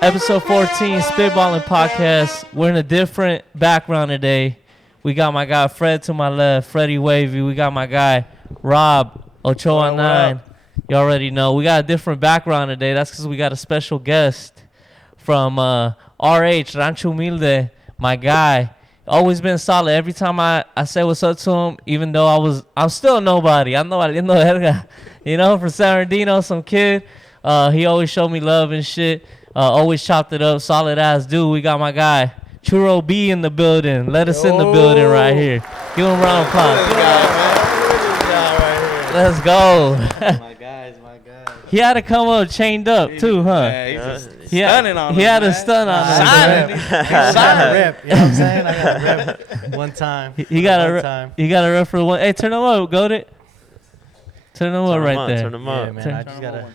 Episode 14, Spitballin Podcast. We're in a different background today. We got my guy Fred to my left, Freddie Wavy. We got my guy Rob, Ochoa 9. You already know. We got a different background today. That's because we got a special guest from RH, Rancho Humilde, my guy. Always been solid. Every time I say what's up to him, even though I'm still nobody. I'm nobody. You know, from San Bernardino, some kid. He always showed me love and shit. Always chopped it up. Solid ass dude. We got my guy CHURROB in the building. Let us in the building right here. Give him a round of applause. Let's go. My guys. He had to come up chained up too, huh? Yeah, he's just stunning on He had a stun on him. Sign rep. You know what I'm saying? I got a rep one time. He got a rep for one. Hey, turn him up, go to. Turn him up right there. Turn him up. Yeah, man. I just gotta.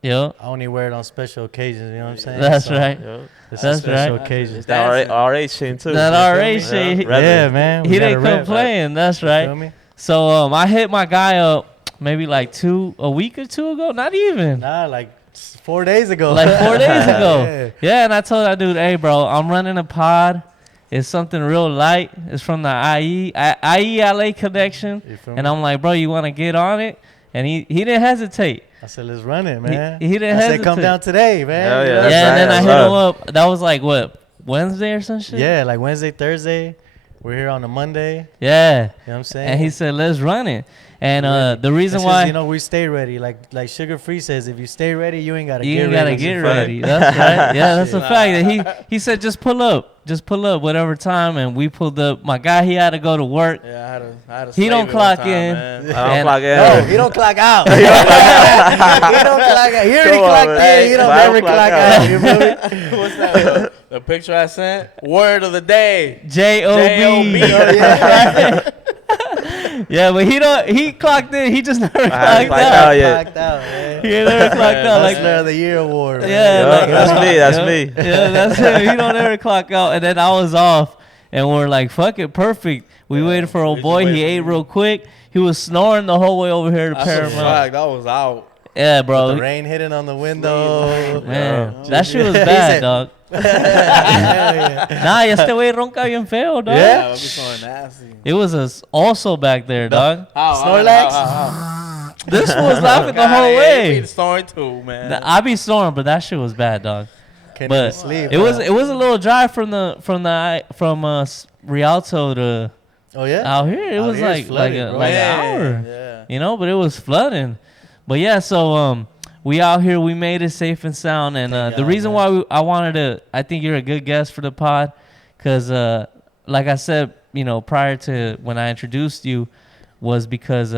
Yo. I only wear it on special occasions. You know what I'm saying? That's right. It's That's a special right. occasion. That RH shit too. That RH shit. Yeah, man. He didn't come playing. That's right. So I hit my guy up maybe like a week or two ago. Not even. Nah, like 4 days ago. Like 4 days ago. Yeah, and I told that dude, hey, bro, I'm running a pod. It's something real light. It's from the IE LA connection. And I'm like, bro, you want to get on it? And he didn't hesitate. I said, let's run it, man. He didn't hesitate. I said, come down today, man. Hell yeah. Yeah, and then I hit him up. That was like, what, Wednesday or some shit? Yeah, like Wednesday, Thursday. We're here on a Monday. Yeah. You know what I'm saying? And he said, let's run it. And the reason why, you know, we stay ready. Like Sugar Free says, if you stay ready, you ain't gotta you get ain't ready. gotta get ready. That's right. Yeah, that's a fact. That he said, just pull up whatever time, and we pulled up. My guy, he had to go to work. Yeah, I had to He don't clock in. I don't clock in. No, he don't clock out. He don't clock out. He already clocked in. He don't never clock out. You feel me? What's that? The picture I sent? Word of the day. JOP. Yeah. Yeah, but he clocked in. He just never clocked clocked out. out yet. Clocked out, man. He never clocked out. Like, Hustler of the Year award. Man. yeah, like, that's me. Yeah, that's him. He don't ever clock out. And then I was off, and we're like, fuck it, perfect. We waited for old boy. He ate real quick. He was snoring the whole way over here to Paramount. That was out. Yeah, bro. The rain hitting on the window. Man, that shit was bad, dog. Nah, este güey ronca bien feo, dog. Yeah? I'll be so nasty. It was also back there, dog. Snorlax? This was laughing the whole way. Be snoring too, man. I be snoring, but that shit was bad, dog. Can't But even sleep. it was a little drive from Rialto to Oh, yeah? out here. It Out was here like it's flooded, an bro. hour. Yeah. You know, but it was flooding. But yeah, so we out here, we made it safe and sound, and the reason why I think you're a good guest for the pod, because like I said, you know, prior to when I introduced you, was because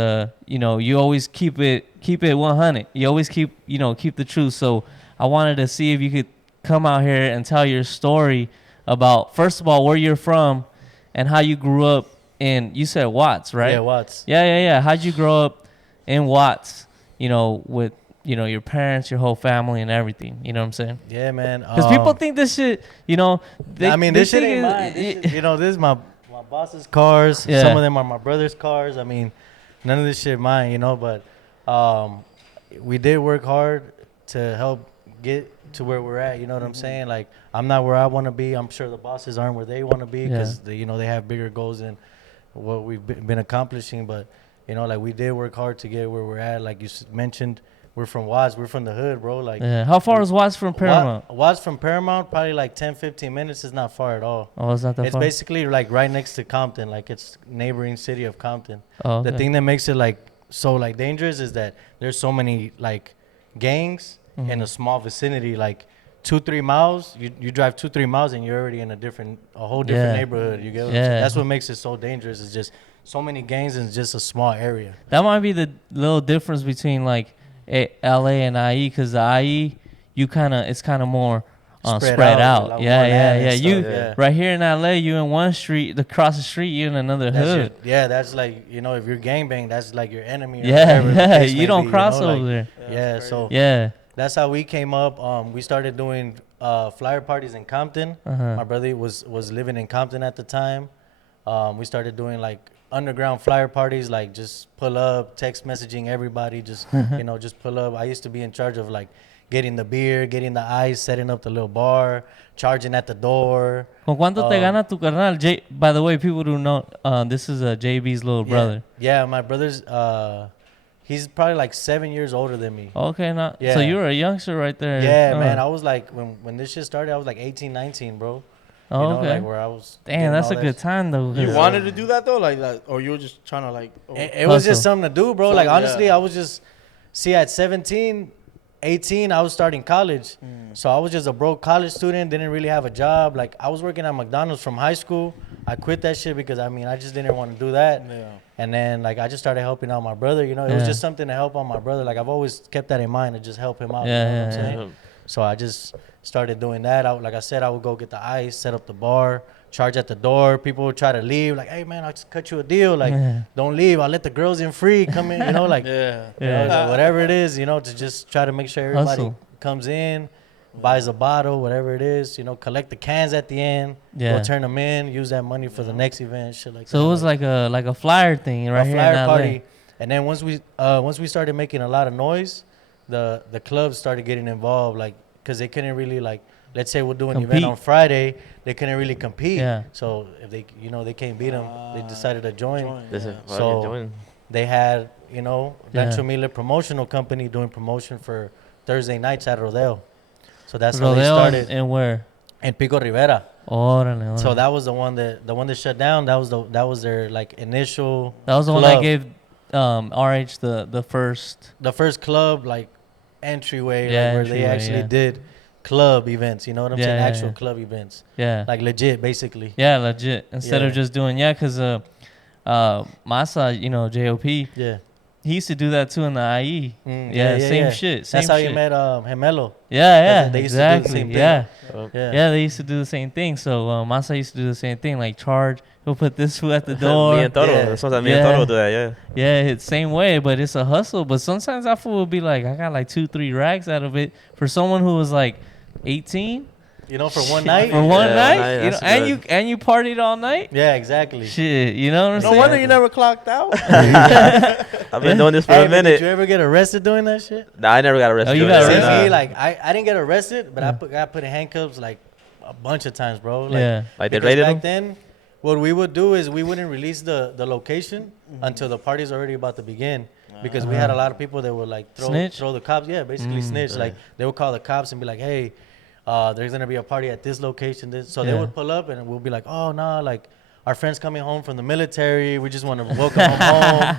you know, you always keep it 100. You always keep the truth. So I wanted to see if you could come out here and tell your story about, first of all, where you're from and how you grew up in, you said Watts, right? Yeah, Watts. Yeah. How'd you grow up in Watts, you know, with, you know, your parents, your whole family and everything? You know what I'm saying? Yeah, man. Because people think this shit, you know. This shit ain't mine. This is my boss's cars. Yeah. Some of them are my brother's cars. I mean, none of this shit mine, you know. But we did work hard to help get to where we're at. You know what I'm saying? Like, I'm not where I want to be. I'm sure the bosses aren't where they want to be because they have bigger goals than what we've been accomplishing. But you know, like, we did work hard to get where we're at. Like you mentioned, we're from Watts. We're from the hood, bro. Like, how far is Watts from Paramount? Watts from Paramount, probably like 10, 15 minutes. Is not far at all. Oh, it's not that far? It's basically like right next to Compton. Like, it's neighboring city of Compton. Oh, okay. The thing that makes it like so like dangerous is that there's so many like gangs in a small vicinity. Like 2-3 miles, you drive 2-3 miles and you're already in a whole different neighborhood. You get what I'm saying? That's what makes it so dangerous. It's just so many gangs in just a small area. That might be the little difference between like LA and IE, because the IE, it's kind of more spread out. Like Yeah. Stuff, Right here in LA, you in one street, across the street, you in another hood. That's like, you know, if you're gangbang, that's like your enemy. Or You don't cross over there. Yeah, that's how we came up. We started doing flyer parties in Compton. My brother was living in Compton at the time. We started doing like underground flyer parties, like just pull up, text messaging everybody, just just pull up. I used to be in charge of like getting the beer, getting the ice, setting up the little bar, charging at the door. ¿Con cuánto te gana tu carnal? By the way, people do know this is JB's little brother. Yeah, my brother's he's probably like 7 years older than me. Okay, now Yeah. so you were a youngster right there. Yeah, man. I was like when this shit started, I was like 18, 19, bro. Oh, You know, okay. like where I was. Damn, that's all a that good time though. You 'cause- wanted to do that though, like that, or you were just trying to like? It was just Hustle. something to do, bro. So, Like honestly, yeah. I was just at 17, 18, I was starting college. So I was just a broke college student, didn't really have a job. Like I was working at McDonald's from high school. I quit that shit because I just didn't want to do that. Yeah. And then like I just started helping out my brother, you know. It was Yeah. just something to help out my brother. Like I've always kept that in mind to just help him out. Yeah, you know yeah, what I'm yeah. saying? So I just started doing that. Like I said, I would go get the ice, set up the bar, charge at the door. People would try to leave, like, hey man, I'll just cut you a deal. Like, Yeah. don't leave. I'll let the girls in free. Come in, you know, like, Yeah. you know, Yeah. like, whatever it is, you know, to just try to make sure everybody Hustle. comes in, buys a bottle, whatever it is, you know, collect the cans at the end, Yeah. go turn them in, use that money for the next event, shit like that. So it was like a flyer thing right a here flyer in LA. party. And then once we started making a lot of noise, the clubs started getting involved, like, because they couldn't really, like, let's say we'll do an event Compete. on Friday, they couldn't really compete. Yeah. So if they, you know, they can't beat them, they decided to join. This is So- fucking join. They had, you know, Yeah. Rancho Humilde promotional company doing promotion for Thursday nights at Rodeo. So that's how they Rodeo started and where? in Pico Rivera. Órale, So órale. that was the one that shut down. That was their like initial. That was the one that club. gave RH the first. The first club like entryway, Yeah, like, where they entryway, actually yeah. did club events. You know what I'm Yeah, saying? yeah, Actual yeah. club events, Yeah. like legit, basically. Yeah, legit. Instead of Yeah. just doing because Masa, you know, JOP, Yeah. he used to do that too in the IE. Yeah, same shit. Same That's how shit. you met Gemelo. Yeah, yeah, They used to do the exactly. same thing. Yeah. Yeah. Yeah, they used to do the same thing. So Masa used to do the same thing, like charge. He'll put this food at the door. Me and Toro. Yeah. Sometimes me and Yeah. Toro do that, yeah. Yeah, it's same way, but it's a hustle. But sometimes that fool will be like, I got like 2-3 racks out of it for someone who was like 18 You know, for one night. for one Yeah, night. one night, You know, that's and you partied all night. Yeah, exactly. Shit, you know what I'm No saying? wonder you never clocked out. I've been doing this for Hey, a but did minute. you ever get arrested doing that shit? Nah, I never got arrested. Oh, you doing got that. See, arrested? me, like I didn't get arrested, but I got put in handcuffs like a bunch of times, bro. Like, Yeah. Like they because raided back them? then, what we would do is we wouldn't release the location until the party's already about to begin, because we had a lot of people that would like Snitch? throw the cops. Yeah, basically snitch. Like they would call the cops and be like, hey, there's gonna be a party at this location. So they Yeah. would pull up and we'll be like, oh no, like our friend's coming home from the military. We just want to welcome them home.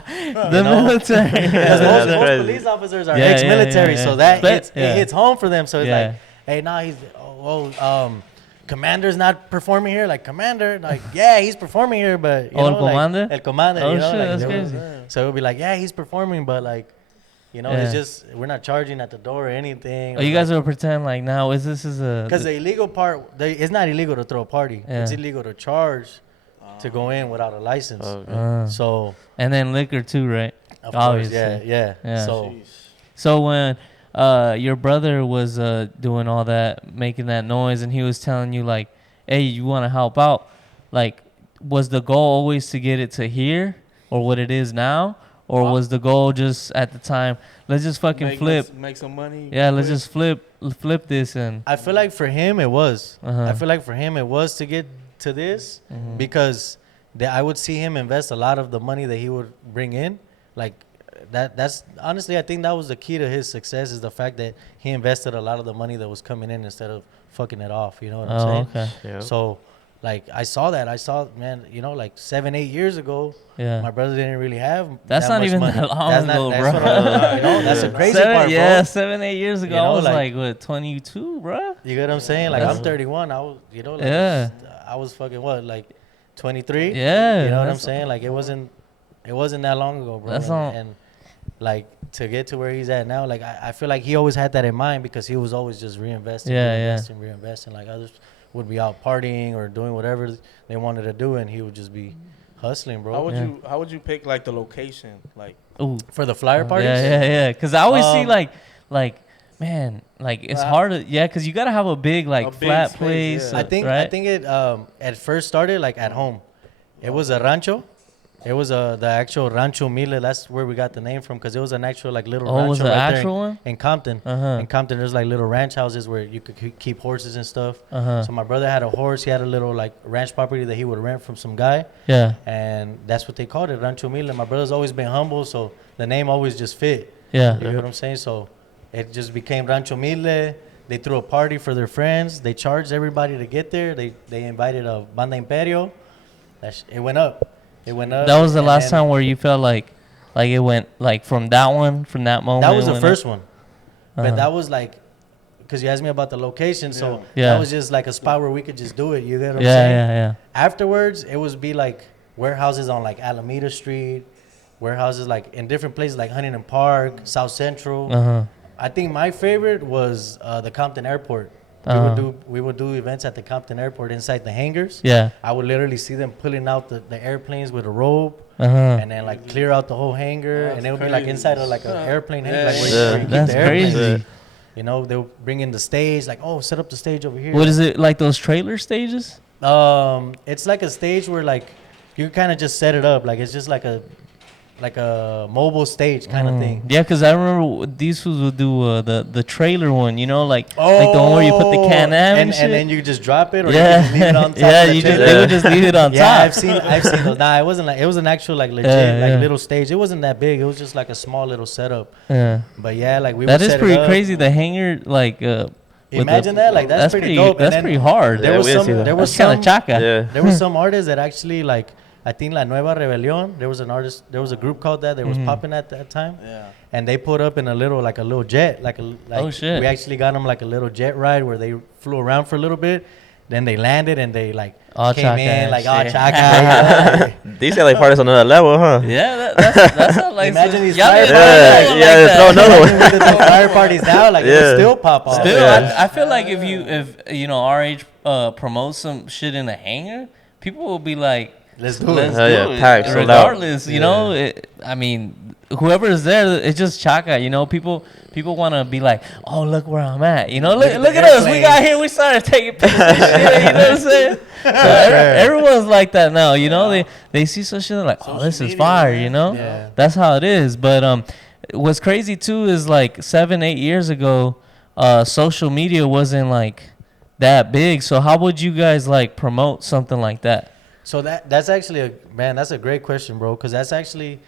The You know? military. Because That's most crazy. police officers are Yeah, yeah, ex-military, yeah, so yeah. that But- it hits home for them. So it's Yeah. like, hey, nah, he's commander's not performing here. Like commander, like yeah, he's performing here, but you Oh, know, el commander? like, el commander. Oh, you know, shit, like, that's they would- crazy. So it would be like, yeah, he's performing, but like, you know, it's Yeah. just we're not charging at the door or anything. Oh, you guys will pretend like now this is a because the illegal part, it's not illegal to throw a party. Yeah. It's illegal to charge to go in without a license. Okay. So and then liquor too, right? of Obviously. course, yeah. Yeah. So So when your brother was doing all that, making that noise, and he was telling you like, "Hey, you want to help out?" Like, was the goal always to get it to here, or what it is now, or was the goal just at the time, let's just fucking flip? Make some money. Yeah, let's quick. just flip this and. I feel like for him it was. Uh-huh. I feel like for him it was to get to this Mhm. because I would see him invest a lot of the money that he would bring in. Like that's honestly, I think that was the key to his success, is the fact that he invested a lot of the money that was coming in instead of fucking it off. You know what I'm Oh, saying? okay. Yeah. So like I saw, man, you know, like 7-8 years ago, Yeah. my brother didn't really have. That's that not much even money. that long That's ago, that's bro. what I- you know, that's the crazy part, bro. Yeah, 7-8 years ago, You know, I was like- like what, 22, bro? You get what I'm saying? Like That's- I'm 31. I was, you know, like Yeah. I was fucking what, like 23? Yeah, You know what I'm that's- saying? Like it wasn't that long ago, bro. That's and, all- and like to get to where he's at now, like I feel like he always had that in mind, because he was always just reinvesting, Yeah, reinvesting. Like others would be out partying or doing whatever they wanted to do, and he would just be hustling, bro. How Yeah. would you pick like the location? Like Ooh. For the flyer parties? Yeah. Because I always see Um, like, man, like it's Well, hard to, because you gotta have a big like A big flat space, place. yeah. I think right? it at first started like at home. It was a rancho, It was the actual Rancho Humilde. That's where we got the name from, because it was an actual like little rancho was it right actual there one? in Compton. Uh-huh. In Compton, there's like little ranch houses where you could keep horses and stuff. Uh-huh. So my brother had a horse. He had a little like ranch property that he would rent from some guy, Yeah. and that's what they called it, Rancho Humilde. My brother's always been humble, so the name always just fit. Yeah. You know what I'm saying? So it just became Rancho Humilde. They threw a party for their friends. They charged everybody to get there. They invited a Banda Imperio. It went up. It went up. That was the and last then- time where you felt like it went like from that moment. That was it the went first up? one. Uh-huh. But that was like, because you asked me about the location, so Yeah. that was just like a spot where we could just do it. You get what I'm Yeah, saying? yeah. Afterwards, it was be like warehouses on like Alameda Street, warehouses like in different places like Huntington Park, South Central. Uh-huh. I think my favorite was the Compton Airport. We would do events at the Compton Airport inside the hangars. Yeah. I would literally see them pulling out the airplanes with a rope. Uh-huh. And then like clear out the whole hangar, and it would be like inside of like an airplane hangar, like where Yeah. you keep That's the airplanes. crazy. You know, they'll bring in the stage, like, oh, set up the stage over here. What is it, like those trailer stages? It's like a stage where like you kind of just set it up, like it's just like a mobile stage kind of thing. Yeah, because I remember these fools would do the trailer one, you know, like the one where you put the Can-Am and shit. and then you just drop it, or Yeah. you can just leave it on top. Yeah, of the you just trailer. they would just leave it on Yeah, top. I've seen those. Nah, it was an actual like legit Yeah. little stage. It wasn't that big. It was just like a small little setup. Yeah. But yeah, like we That would is set pretty it up. crazy. The hanger, like, Imagine that, like that's pretty dope. And That's then pretty hard. Yeah, we didn't see that. There was That's kind some of chaca. Yeah. there were some artists that actually like, I think La Nueva Rebelión, there was a group called that was popping at that time. Yeah. And they put up in a little jet, like Oh, shit. we actually got them like a little jet ride where they flew around for a little bit, then they landed and they like All came chaca in and like all shit. chaca. These are like parties on another level, huh? Yeah, that's not like Imagine these y'all fire didn't parties. do Yeah, it yeah, throw like another Imagine we did the fire parties now, like it Yeah. would still pop off. Still, Yeah. I feel like if you know RH promotes some shit in a hangar, people will be like, Let's do let's it. Hell do yeah, it. packed, sold out. Regardless, you know, I mean, whoever is there, it's just chaca. You know, people want to be like, oh, look where I'm at. You know, look Look at at the us. We got here. We started taking pictures and shit. You know what I'm saying? So everyone's like that now. You know, they see some shit, they're like, oh, this is fire. You know, Yeah. that's how it is. But what's crazy too is like 7-8 years ago, social media wasn't like that big. So how would you guys like promote something like that? So that's actually that's a great question, bro, because that's actually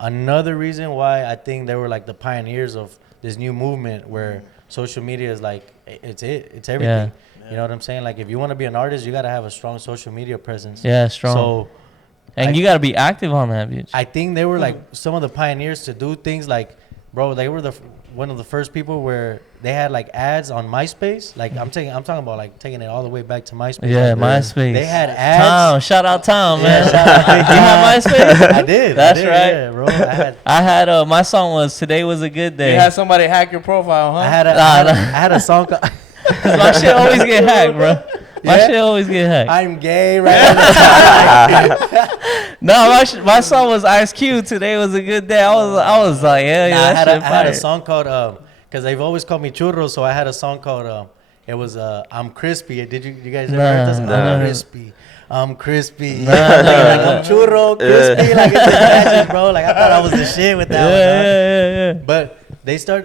another reason why I think they were like the pioneers of this new movement where social media is like it's everything. Yeah. You know what I'm saying? Like if you want to be an artist, you gotta have a strong social media presence. Yeah, strong. So And you got to be active on that, bitch. I think they were like some of the pioneers to do things like, bro, they were one of the first people where they had like ads on MySpace. Like I'm talking about like taking it all the way back to MySpace. Yeah, Like, MySpace. They had ads. Tom, shout out Tom, man. Yeah, shout out Big You have Tom. MySpace? I did. That's I did, right. yeah, bro. I had my song was "Today Was a Good You Day." had somebody hack your profile, huh? I Nah, had a song called Cause my shit always get hacked, bro. My Yeah? shit always get hacked. I'm gay right now. No, my song was Ice Cube. Today was a good day. I was like, yeah, Nah, that shit I had a fire. song called because they've always called me Churro, so I had a song called it was I'm Crispy. Did you guys ever heard this? Nah. I'm crispy. I'm crispy. Nah. like I'm Churro, crispy. Like it's just matches, bro. Like I thought I was the shit with that one. Huh? Yeah. But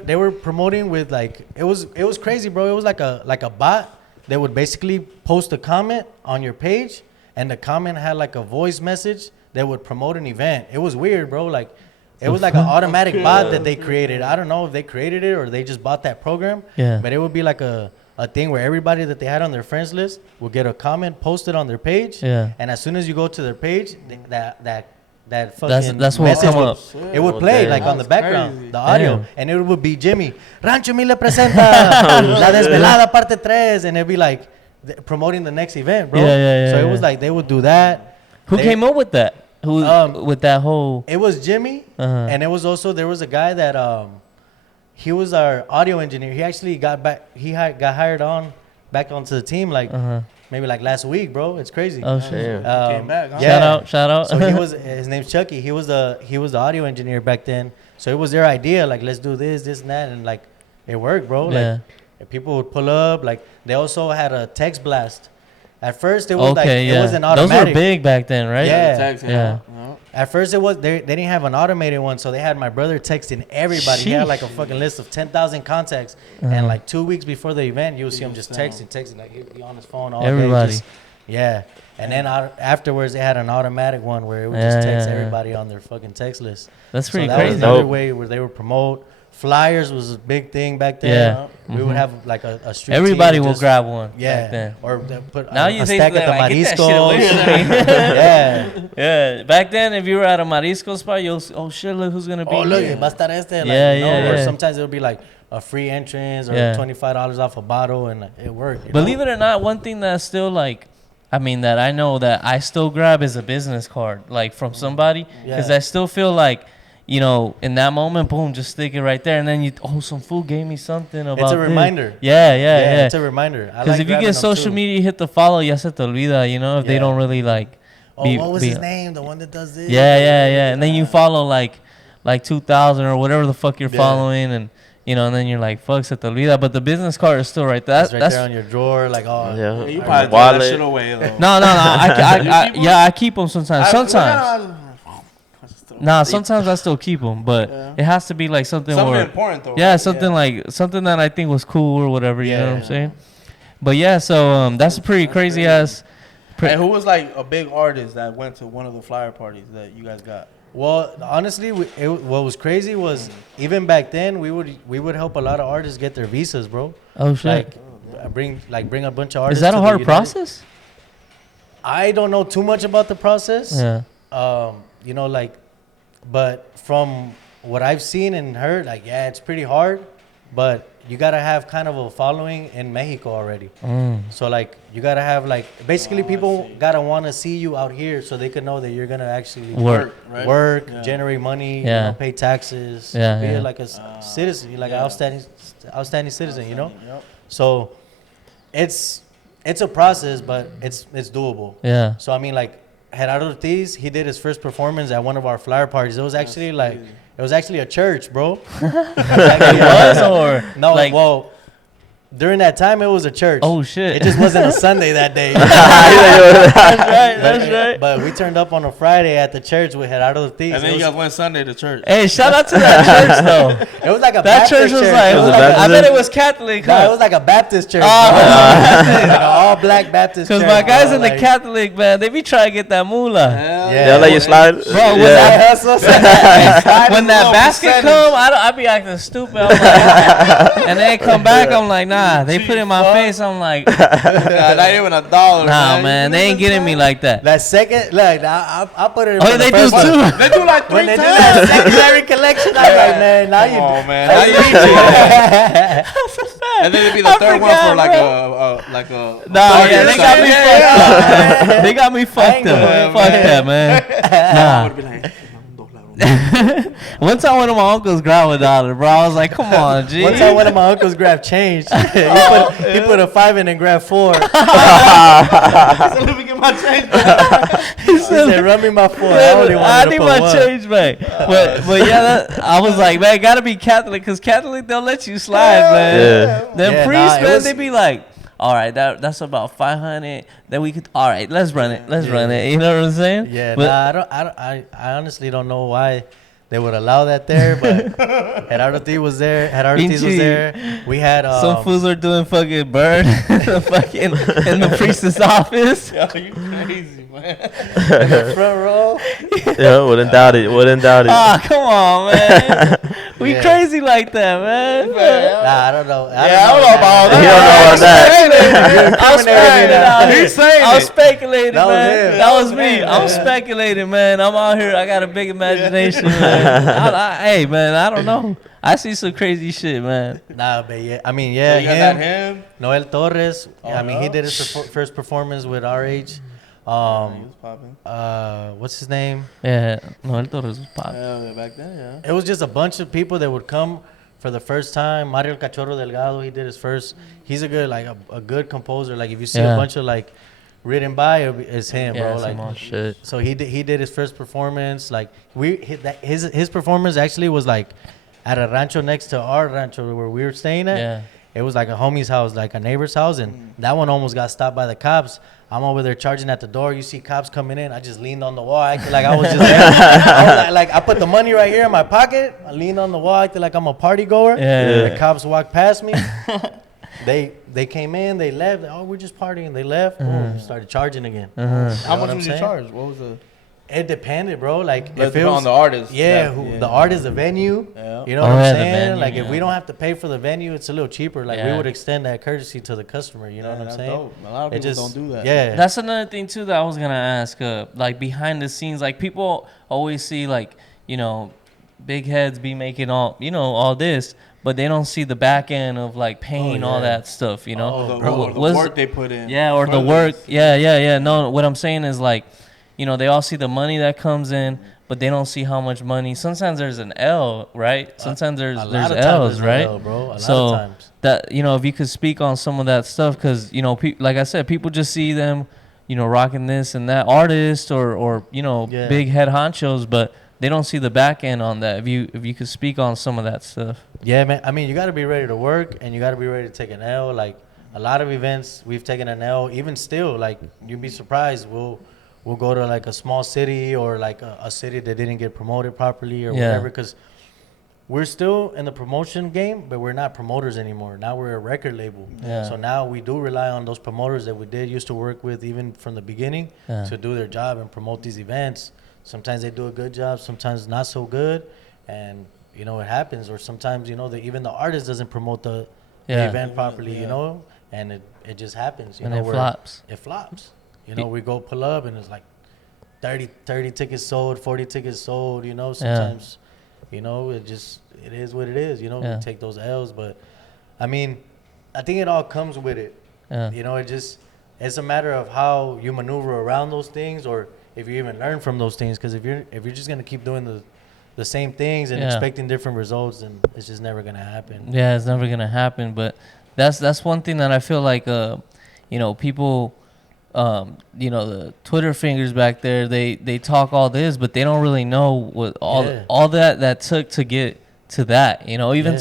they were promoting with like it was crazy, bro. It was like a bot that would basically post a comment on your page, and the comment had like a voice message that would promote an event. It was weird, bro. Like it was like an automatic bot that they created. I don't know if they created it or they just bought that program. Yeah. But it would be like a thing where everybody that they had on their friends list would get a comment posted on their page. Yeah. And as soon as you go to their page, that fucking That's what will message come up. It would play like on the That's background, crazy. the audio, Damn. and it would be Jimmy. Rancho Humilde presenta La Desvelada Parte 3, and it'd be like promoting the next event, bro. Yeah, so it yeah. was like they would do that. Who came up with that? Who with that whole? It was Jimmy, Uh-huh. and it was also there was a guy that he was our audio engineer. He actually got back. Got hired back onto the team like maybe like last week, bro. It's crazy. Oh shit! Came back, huh? Yeah. Shout out. So his name's Chucky. He was the audio engineer back then. So it was their idea, like let's do this and that, and like it worked, bro. Yeah. Like people would pull up. Like they also had a text blast. At first it was Okay, like yeah. it wasn't Those automatic. were big back then, right? Yeah. Text, Yeah. At first, it was they didn't have an automated one, so they had my brother texting everybody. He had like a fucking list of 10,000 contacts, and like 2 weeks before the event, you would see him just texting, like he on his phone all Everybody. day. Just, yeah, and then afterwards, they had an automatic one where it would just text everybody on their fucking text list. That's pretty that crazy. was another way where they would promote. Flyers was a big thing back then. Yeah. We would have like a street. Everybody team will just, grab one. Yeah. Back then. Or they put Now a you stack think at the like, get that shit mariscos. away from me. Yeah. Yeah. Back then, if you were at a marisco spot, you'll oh shit, look who's gonna be. Oh look, here. va a estar este. Like, Yeah, you know, yeah, Or yeah. sometimes it would be like a free entrance or $25 off a bottle, and like, it worked. You Believe know? it or not, one thing that's still like, I mean, that I know that I still grab is a business card, like from somebody, because I still feel like, you know, in that moment, boom, just stick it right there, and then some fool gave me something about. It's a this. reminder. Yeah. It's a reminder. Because if you get social media, you hit the follow, ya se te olvida, you know, if they don't really like. What was his name? The one that does this. Yeah. And then you follow like 2,000 or whatever the fuck you're following, and you know, and then you're like, fuck, se te olvida. But the business card is still right there. That's right there on your drawer, like Yeah. You probably throw Wallet. that shit away though. No. I keep them sometimes. Sometimes I still keep them, but it has to be like something important though. Yeah, right? something that I think was cool or whatever. You know what I'm saying? But yeah, so that's a pretty crazy ass. Hey, who was like a big artist that went to one of the flyer parties that you guys got? Well, honestly, what was crazy was even back then we would help a lot of artists get their visas, bro. Oh shit! Like bring a bunch of artists. Is that to a the hard United- process? I don't know too much about the process. Yeah. You know, like, but from what I've seen and heard, like, yeah, it's pretty hard, but you gotta have kind of a following in Mexico already. So like, you gotta have like, basically people gotta want to see you out here so they can know that you're gonna actually Work. right? Generate money, you know, pay taxes, be like a citizen, like an outstanding citizen, you know. So it's a process, but it's doable. Yeah. So I mean, like Gerardo Ortiz, he did his first performance at one of our flyer parties. It was actually a church, bro. No, like, well, during that time it was a church. Oh shit! It just wasn't a Sunday that day. That's right. But we turned up on a Friday at the church with Gerardo Ortiz. And then you guys went Sunday to church. Hey, shout out to that church though. It was like a That Baptist church was like, I bet it was Catholic. No, Huh? it was like a Baptist church. Oh. Like an all-black Baptist church. Because my guys bro, in the like, Catholic, man, they be trying to get that moolah. Yeah. They'll let you slide. Bro, when that basket come, I be acting stupid. I'm like, and then come back, I'm like, nah. They put it in my face. I'm like, God, not even $1. nah, man. They ain't getting me like that. That second, look, I put it in Oh, for the they do first one. too. They do like When 3 they do times. that secondary collection, I'm like, man, now you. Oh man, now now you you reaching. reaching. And then it'd be the I third one forgot, for like bro. a. Nah, yeah, they got me fucked up. They got me fucked ain't gonna- up. Fuck that, man. Nah. Would be like, One time one of my uncles grabbed $1, bro. I was like, come on, G. One time one of my uncles grabbed change. he put a 5 in and grabbed 4. let me get my change. He said, run me my 4. I only I wanted need to my put 1. change back. But yeah, I was like, man, gotta be Catholic, because Catholic, they'll let you slide, man. Yeah. Them Yeah, priests, it man, was- they be like, all right, that's about 500. Then we could, all right, let's run it. Let's run it. You know what I'm saying? Yeah, But, I honestly don't know why they would allow that there, but Gerardo Ortiz was there. Gerardo Ortiz was there. We had some fools are doing fucking burn fucking in the priest's office. Yo, you crazy, man. in the front row. Yeah, wouldn't doubt it. Ah, come on, man. We Yeah. crazy like that, man. Nah, I don't know. I don't know about You don't know about that. I was speculating out here. He's saying I was it. speculating, That was man. him. That was me. I'm speculating, man. I'm out here. I got a big imagination, man. Hey, man, I don't know. I see some crazy shit, man. Nah, but yeah, I mean, So yeah, you guys got him. him. Noel Torres. I mean, he no? did his first performance with RH. He was popping. What's his name? Yeah, no, el Torres was pop. Yeah, back then, yeah. It was just a bunch of people that would come for the first time. Mario El Cachorro Delgado, he did his first. He's a good, like a good composer. Like if you see a bunch of like written by, it's him, Yeah, bro. Like some Shit. so he did his first performance. Like his performance actually was like at a rancho next to our rancho where we were staying at. Yeah. it was like a homie's house, like a neighbor's house, and that one almost got stopped by the cops. I'm over there charging at the door. You see cops coming in. I just leaned on the wall, acting like I was just there. I was like, I put the money right here in my pocket. I leaned on the wall, acting like I'm a party goer. Yeah. The cops walked past me. They came in. They left. Oh, we're just partying. They left. Boom, started charging again. How much was your charge? What was the? It depended, bro. Like If it was on the artist. yeah, the artist, the venue. Yeah. You know what I'm yeah, the saying? venue, Like if we yeah. don't have to pay for the venue, it's a little cheaper. Like we Yeah. would extend that courtesy to the customer. You know what I'm That's saying? dope. A lot of It people don't do that. Yeah, That's another thing too that I was gonna ask. Like behind the scenes, like people always see like big heads be making all this, but they don't see the back end of like paying all yeah. that stuff. Or the Was- work they put in. Yeah, or the work. Yeah. No, what I'm saying is like, they all see the money that comes in, but they don't see how much money. Sometimes there's an L, right? Sometimes there's a lot of L's, times there's an right? L, bro. A lot So of times. that if you could speak on some of that stuff, because like I said, people just see them, rocking this and that artist or Yeah. big head honchos, but they don't see the back end on that. If you could speak on some of that stuff. Yeah, man. I mean, you got to be ready to work, and you got to be ready to take an L. Like a lot of events, we've taken an L. Even still, like you'd be surprised. We'll go to like a small city or like a city that didn't get promoted properly or Yeah. whatever, because we're still in the promotion game, but we're not promoters anymore. Now we're a record label. Yeah. So now we do rely on those promoters that we used to work with even from the beginning Yeah. to do their job and promote these events. Sometimes they do a good job, sometimes not so good, and it happens. Or sometimes even the artist doesn't promote the event properly, and it just happens. And it where flops. It flops. We go pull up and it's like 30 tickets sold, 40 tickets sold. Sometimes it is what it is. Yeah. We take those L's, but I mean, I think it all comes with it. Yeah. It's a matter of how you maneuver around those things, or if you even learn from those things. Because if you're just gonna keep doing the same things and expecting different results, then it's just never gonna happen. Yeah, it's never gonna happen. But that's one thing that I feel like people, the Twitter fingers back there, they talk all this, but they don't really know what all that took to get to that. Even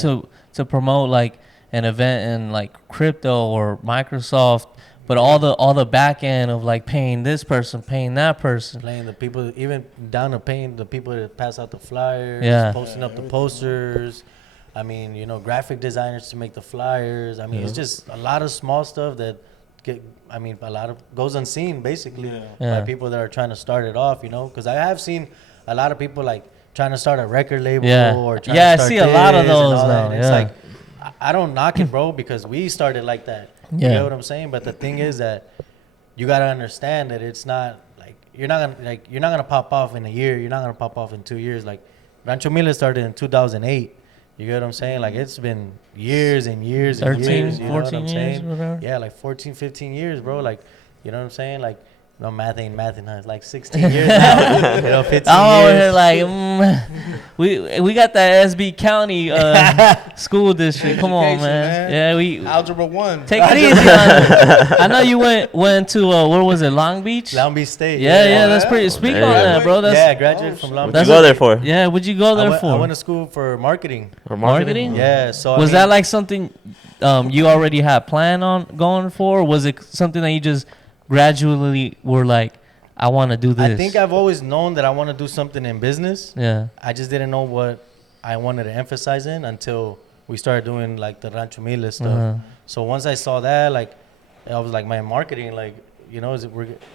to promote like an event in like crypto or Microsoft. But all the back end of like paying this person, paying that person, Paying the people, even down to paying the people that pass out the flyers, posting up the posters. I mean, graphic designers to make the flyers. I mean, it's just a lot of small stuff that a lot of goes unseen basically by people that are trying to start it off. Because I have seen a lot of people like trying to start a record label or trying to start I see a lot of this and those all that. now. And it's like I don't knock it, bro, because we started like that. You know what I'm saying? But the thing is that you gotta understand that it's not like you're not gonna pop off in a year. You're not gonna pop off in 2 years. Like Rancho Humilde started in 2008. You get what I'm saying? Like it's been years and years and 13, years. You know what 14 I'm years, saying? whatever. Yeah, like 14, 15 years, bro. Like, you know what I'm saying? Like, no, math ain't huh? It's like 16 years now. 15 I'm over here years. like, we got that SB County school district. Come on, Education, man. man. Yeah, we Algebra 1. take it easy on it. I know you went to where was it? Long Beach. Long Beach State. Yeah, that's pretty. Speak There on you go. that, bro. That's Yeah, I graduated from Long What'd Beach. you go there for? Yeah, what'd you go there for? I went to school for marketing. For Marketing? Yeah, so Was that like something you already had planned on going for? Or was it something that you just gradually were like, I want to do this? I think I've always known that I want to do something in business. Yeah. I just didn't know what I wanted to emphasize in until we started doing like the Rancho Humilde stuff. Uh-huh. So once I saw that, like, I was like, man, marketing, like,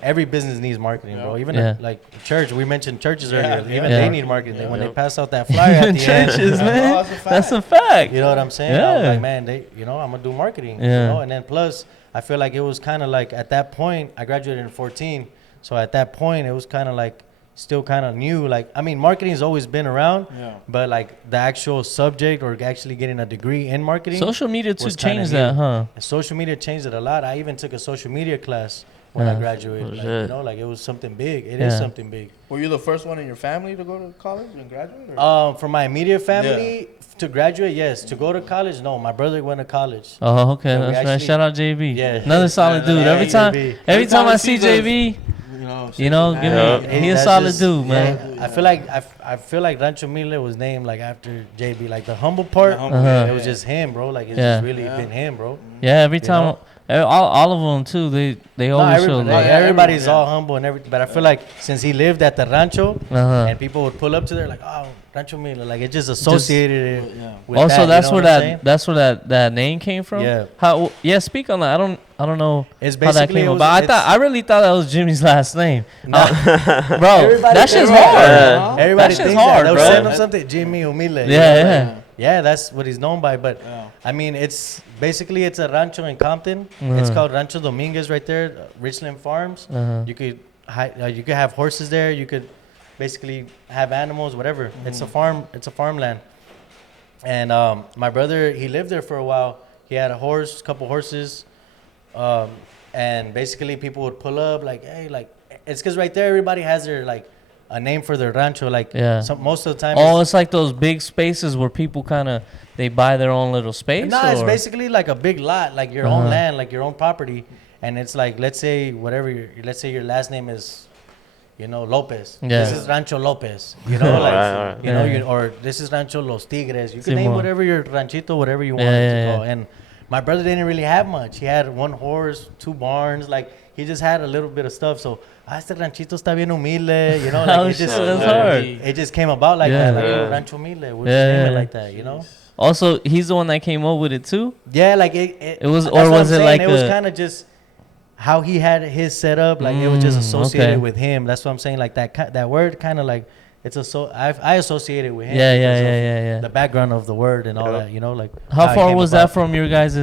every business needs marketing, bro. Even like church, we mentioned churches earlier. Even they need marketing. When they pass out that flyer at the Churches, end, man. That's a fact. you know what I'm saying? I was like, man, I'm gonna do marketing. Yeah. And then plus, I feel like it was kind of like at that point, I graduated in 2014. So at that point, it was kind of like still kind of new. Like, I mean, marketing has always been around, but like the actual subject or actually getting a degree in marketing. Social media too was kinda changed new. that, huh? And social media changed it a lot. I even took a social media class when I graduated. Like, it was something big. It is something big. Were you the first one in your family to go to college and graduate? Or? For my immediate family to graduate, yes. To go to college, no. My brother went to college. Oh, okay, So we that's right. actually- Shout out JB. Yeah. Another solid dude. Yeah, Every time JB. I Every time see I see JB, You know, give me he a That's solid just- dude, man. I feel like I feel like Rancho Humilde was named like after JB. Like the humble part, The humble, Uh-huh. it was just him, bro. Like it's Yeah. just really been him, bro. Yeah, every You time, all of them too. They No, always show everybody, love. everybody's yeah. all humble and everything. But I feel like since he lived at the Rancho, Uh-huh. and people would pull up to there like, oh, Rancho Humilde, like it just associated it Yeah. with Also, that, that's you know where what I'm saying? that's where that name came from. Yeah. How? Yeah. Speak on that. I don't know It's how that basically came it was- about. it's- I really thought that was Jimmy's last name. Nah. Bro, Everybody- that shit's everybody- hard. Yeah. Everybody That shit's thinks hard, that. They'll bro. send him something, Jimmy Humilde. you Yeah, know, yeah. like, yeah, that's what he's known by. But Yeah. I mean, it's basically it's a rancho in Compton. It's Uh-huh. called Rancho Dominguez right there, Richland Farms. Uh-huh. You could have horses there. You could basically have animals, whatever. It's a farm. It's a farmland. And my brother, he lived there for a while. He had a horse, couple horses, and basically people would pull up like, hey, like it's because right there everybody has their like a name for their rancho. Like Yeah. most of the time. Oh, it's like those big spaces where people kind of they buy their own little space. No, it's or- basically like a big lot, like your Uh-huh. own land, like your own property, and it's like let's say let's say your last name is, Lopez. Yeah. This is Rancho Lopez. You know, like Right. you know, Yeah. or this is Rancho Los Tigres. You can Simón. name whatever your ranchito, whatever you want Yeah, it to yeah, call. And my brother didn't really have much. He had one horse, 2 barns, like he just had a little bit of stuff. So este ranchito está bien humilde, like Oh, it just shit, that's hard. it just came about like Yeah. that, like Yeah. Rancho Humilde. We'll Yeah, just name yeah. it like that, Also, he's the one that came up with it too. Yeah, like It was- that's or what was I'm it saying. like it was a- kind of just how he had his set up, like it was just associated okay. with him. That's what I'm saying. Like that word kind of like it's I associate it with him. Yeah, yeah, because of yeah. The background of the word and all Yeah. that, like How it far came was about. that from your guys'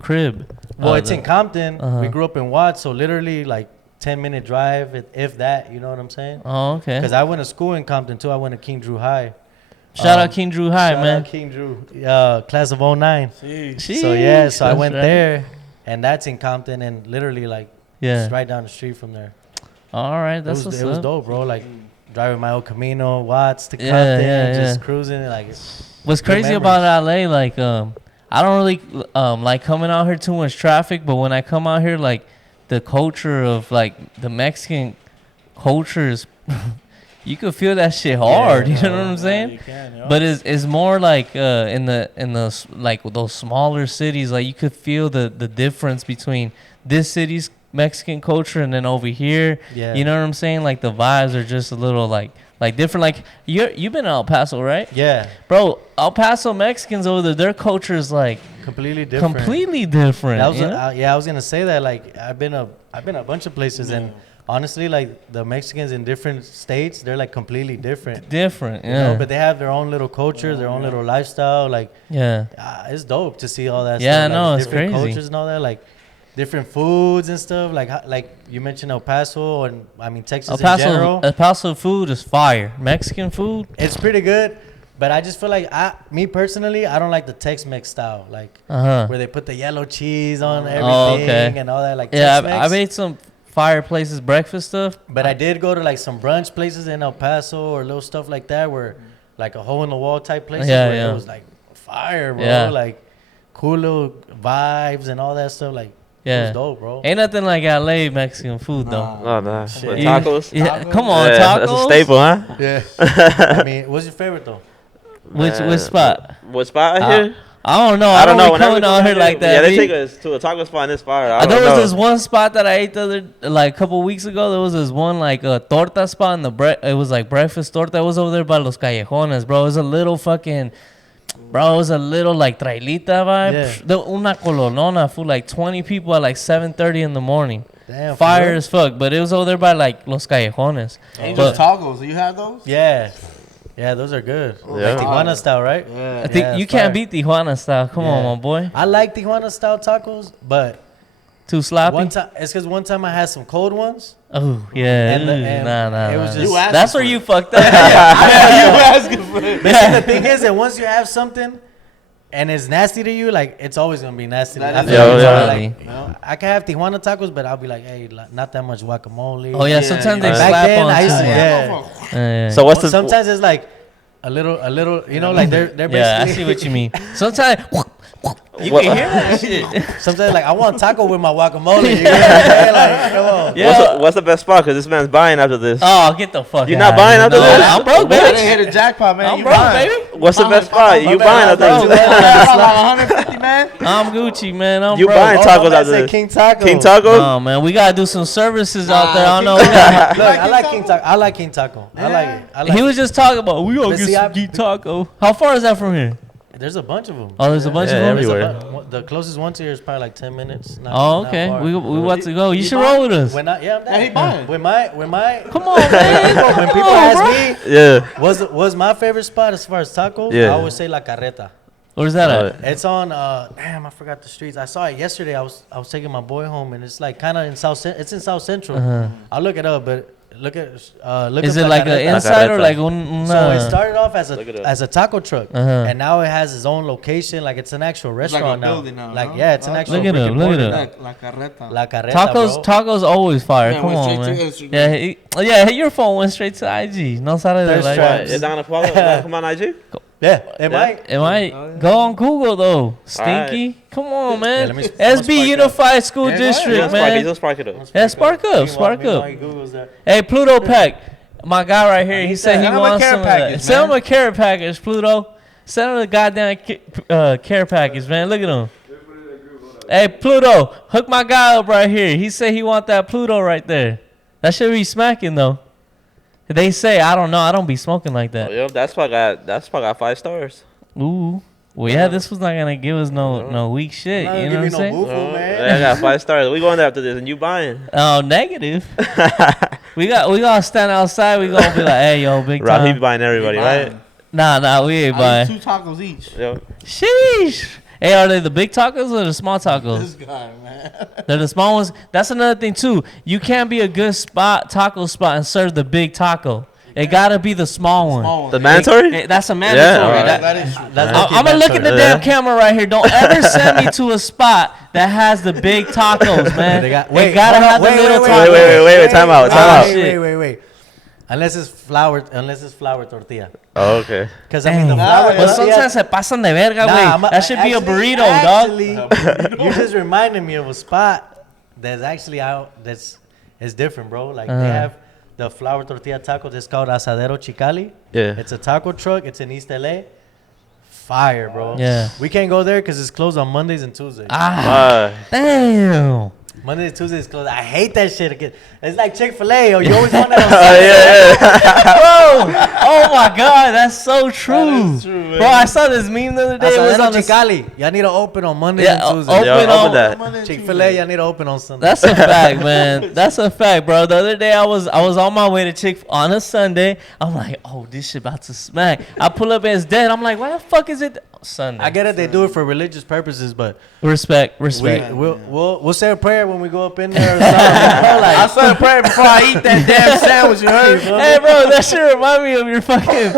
crib? Well, it's in Compton. Uh-huh. We grew up in Watts, so literally like 10-minute drive, if that. You know what I'm saying? Oh, okay. Because I went to school in Compton too. I went to King Drew High. Shout out King Drew High, Shout man. out King Drew, class of 09. See. So yeah, so I That's went right. there, and that's in Compton, and literally like Yeah. just right down the street from there. All right, that's it was what's up. dope, bro. Like driving my old Camino, Watts to Yeah, Compton, yeah, just yeah. cruising. Like What's good crazy about LA, like, I don't really like coming out here too much traffic, but when I come out here, like, the culture of like the Mexican culture is, you could feel that shit hard. You know what I'm saying? You can, yeah. But it's more like in the like those smaller cities, like you could feel the difference between this city's Mexican culture and then over here. Yeah. You know what I'm saying? Like the vibes are just a little like different. Like you've been to El Paso, right? yeah, Bro, El Paso Mexicans over there, their culture is like completely different. completely different. That was you know? yeah, I was gonna say that. Like I've been a bunch of places, and honestly, like the Mexicans in different states, they're like completely different. different, You yeah. know, but they have their own little culture, their own little lifestyle. Like Yeah. it's dope to see all that. Yeah, stuff. no, like, it's different crazy. cultures and all that. Like different foods and stuff. Like you mentioned El Paso, and I mean Texas in general. El Paso food is fire. Mexican food, It's pretty good, but I just feel like me personally, I don't like the Tex-Mex style, like uh-huh. where they put the yellow cheese on everything Oh, okay. and all that. Like Yeah, Tex-Mex. I've ate some fire places breakfast stuff. But I did go to like some brunch places in El Paso or little stuff like that, where like a hole in the wall type places Yeah, where yeah. it was like fire, bro. Yeah. Like cool little vibes and all that stuff. Like it Yeah. was dope, bro. Ain't nothing like LA Mexican food though. Oh, no. Shit. With You- tacos? Yeah, Tacos? come on, Yeah, tacos. that's a staple, huh? Yeah. I mean, what's your favorite though? Which spot? What spot Uh, here? I don't know. I don't know. be Whenever coming we out come here out like that. Yeah, they B. take us to a taco spot in this fire. I There don't was know. this one spot that I ate the other, like a couple weeks ago. There was this one like a torta spot in the it was like breakfast torta. It was over there by Los Callejones, bro. It was a little fucking, bro. It was a little like trailita vibe. Yeah. Psh, una colonona for like 20 people at like 7:30 in the morning. Damn. for Fire real? as fuck, but it was over there by like Los Callejones. Angel's But tacos. Do you have those? Yeah. Yeah, those are good. Yeah. Like Tijuana style, right? Yeah. I think Yeah, you it's can't fire. beat Tijuana style. Come on, Yeah. my boy. I like Tijuana style tacos, but Too sloppy. one time it's because one time I had some cold ones. Oh yeah. And and nah. it was nah. just- You asked That's for where it. you fucked up. asking for it. But see, the thing is that once you have something and it's nasty to you, like it's always gonna be nasty. That I is feel like, Yeah, like, yeah. I can have Tijuana tacos, but I'll be like, hey, not that much guacamole. Oh yeah, Yeah, sometimes yeah. they Back slap then, on I too used to- much. yeah. Yeah. So what's the... Sometimes it's like a little, you know, like they're basically. Yeah, I see what you mean. Sometimes, You can hear that shit. Sometimes like I want taco with my guacamole. You know what I'm saying? Like, come on. Yeah. What's the best spot? Because this man's buying after this. Oh, get the fuck. You're out not buying of here. after No, this? I'm broke, I didn't baby. hit a jackpot, man. I'm You broke, buying. baby. What's the best spot? You buying after bro, this? Like 150, man. I'm Gucci, man. I'm You broke. buying tacos I after said this? King Taco. King Taco? No, man. We gotta do some services out there. I don't know. King We got, Look, I like King Taco. I like King Taco. I like it. I like he was just talking about we gonna But get see, some geek taco. How far is that from here? There's a bunch of them. Oh, there's a bunch Yeah, of them. everywhere. The closest one to here is probably like 10 minutes. Not, Oh, not okay. far. We want to go. You You should buying? roll with us. When I, yeah, I'm down. Yeah, he buying. When my Come on, man. when people Come on, ask me Yeah. was my favorite spot as far as tacos, Yeah. I always say La Carreta. Where's that at? It's on damn, I forgot the streets. I saw it yesterday. I was taking my boy home, and it's like kind of in it's in South Central. I'll look it up, but look at Is up it La like an Carreta. inside or Carreta. like un? So it started off as Look it up. a taco truck, Uh-huh. and now it has its own location. Like it's an actual It's like a restaurant building now. Like huh? yeah, it's an actual. Look at brick him, and look at mortar him. now. La carreta. La Carreta, Tacos, bro. tacos always fire. Yeah, Come went on, straight to man. Instagram. Yeah, hit your phone went straight to IG. No side of that. Thirst Like, traps. Is that gonna follow? Come on, IG? Yeah, it Yeah. might. Am I go on Google though? Stinky, come on, man. let me- I'm gonna SB spark Unified School Yeah, District, He'll man. spark it up. Yeah, spark up, spark up. Hey, Pluto Pack, my guy right here. He said he Send him a wants care some of package, that. Send him man. a care package, Pluto. Send him the goddamn care package, man. Look at him. Hey, Pluto, hook my guy up right here. He said he want that Pluto right there. That should be smacking though. They say I don't know. I don't be smoking like that. Yo, that spot got 5 stars. Ooh. Well, yeah, this was not gonna give us no weak shit. Not You gonna know what I'm give you saying? no buffo, man. Yeah, I got 5 stars. We going there after this, and you buying? Oh, negative. we gotta stand outside. We gonna be like, hey, yo, big Rob, he be time. buying everybody, right? Nah, we ain't I buying. eat 2 tacos each. Yo, Sheesh. Hey, are they the big tacos or the small tacos? This guy, man. They're the small ones. That's another thing too. You can't be a good taco spot, and serve the big taco. It gotta be the small one. Small one. the mandatory? That's a mandatory. alright. That is true. I'm gonna look at the damn camera right here. Don't ever send me to a spot that has the big tacos, man. They gotta have the little tacos. Wait, time out. Wait. Unless it's flour tortilla. Oh, okay. Because I mean the Dang. flour But tortilla. sometimes se pasan de verga, Nah, güey. That should be a burrito, dog. You just reminded me of a spot that's actually out. It's different, bro. Like they have the flour tortilla tacos. It's called Asadero Chicali. Yeah. It's a taco truck. It's in East LA. Fire, bro. Yeah. We can't go there because it's closed on Mondays and Tuesdays. Ah, damn. Monday and Tuesday is closed. I hate that shit. Again. It's like Chick-fil-A. You always want that on Sunday. Bro, oh my God, that's so true. That is true, man. Bro, I saw this meme the other day. It was Asadero on the Chicali. Y'all need to open on Monday Yeah, and Tuesday. open Yo, on- open that. Monday and Chick-fil-A, Tuesday. y'all need to open on Sunday. That's a fact, man. That's a fact, bro. The other day I was on my way to Chick on a Sunday. I'm like, oh, this shit about to smack. I pull up and it's dead. I'm like, why the fuck is it Sunday? I get it. They do it for religious purposes, but Respect. we'll say a prayer when we go up in there. Or something. I said a prayer before I eat that damn sandwich, you heard? Hey, bro, that shit remind me of your fucking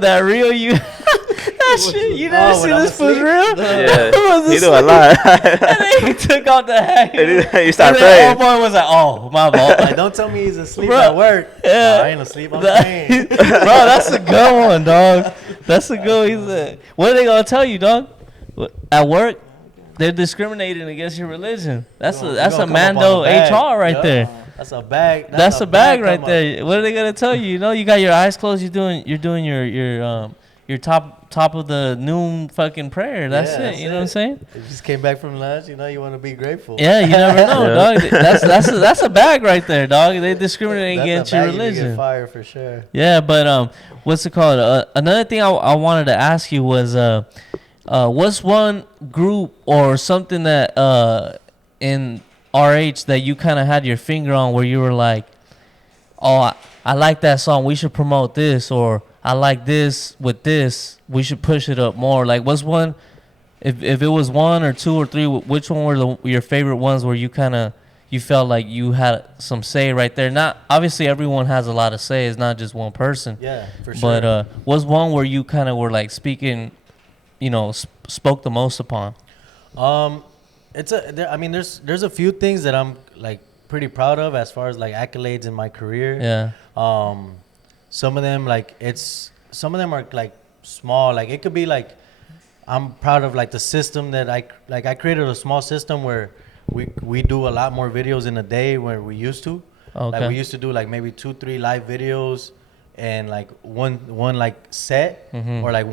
that real you. That shit, you never when see I'm this was asleep? real? Yeah. You do a lot. And then he took out the hat. You start And then praying. old boy was like, oh, my fault. Like, don't tell me he's asleep Bro, at work. yeah. Nah, I ain't asleep. I'm praying. Bro, that's a good one, dog. That's a good one. He said, what are they gonna tell you, dog? At work, they're discriminating against your religion. That's You a gonna come up Mando on the bag. HR right Yeah. there. That's a bag. That's a bag right come up. there. What are they gonna tell you? You know, you got your eyes closed. You're doing your top of the noon fucking prayer. That's Yeah, it. that's You know what I'm it. saying? You just came back from lunch. You know you want to be grateful. Yeah, you never know, Yeah. dog. That's a bag right there, dog. They discriminate That's against a your bag you can religion. get fired for sure. Yeah, but what's it called? Another thing I wanted to ask you was what's one group or something that in RH that you kind of had your finger on where you were like, oh, I like that song, we should promote this, or I like this with this, we should push it up more. Like, what's one, if it was one or two or three, which one were your favorite ones where you kind of, you felt like you had some say right there? Not, obviously everyone has a lot of say, it's not just one person. Yeah, for sure. But was one where you kind of were like speaking, you know, spoke the most upon? There's a few things that I'm like pretty proud of as far as like accolades in my career. Yeah. Some of them are like small. Like it could be like I'm proud of like the system that I created a small system where we do a lot more videos in a day where we used to. Okay. Like we used to do like maybe 2-3 live videos and like one like set or like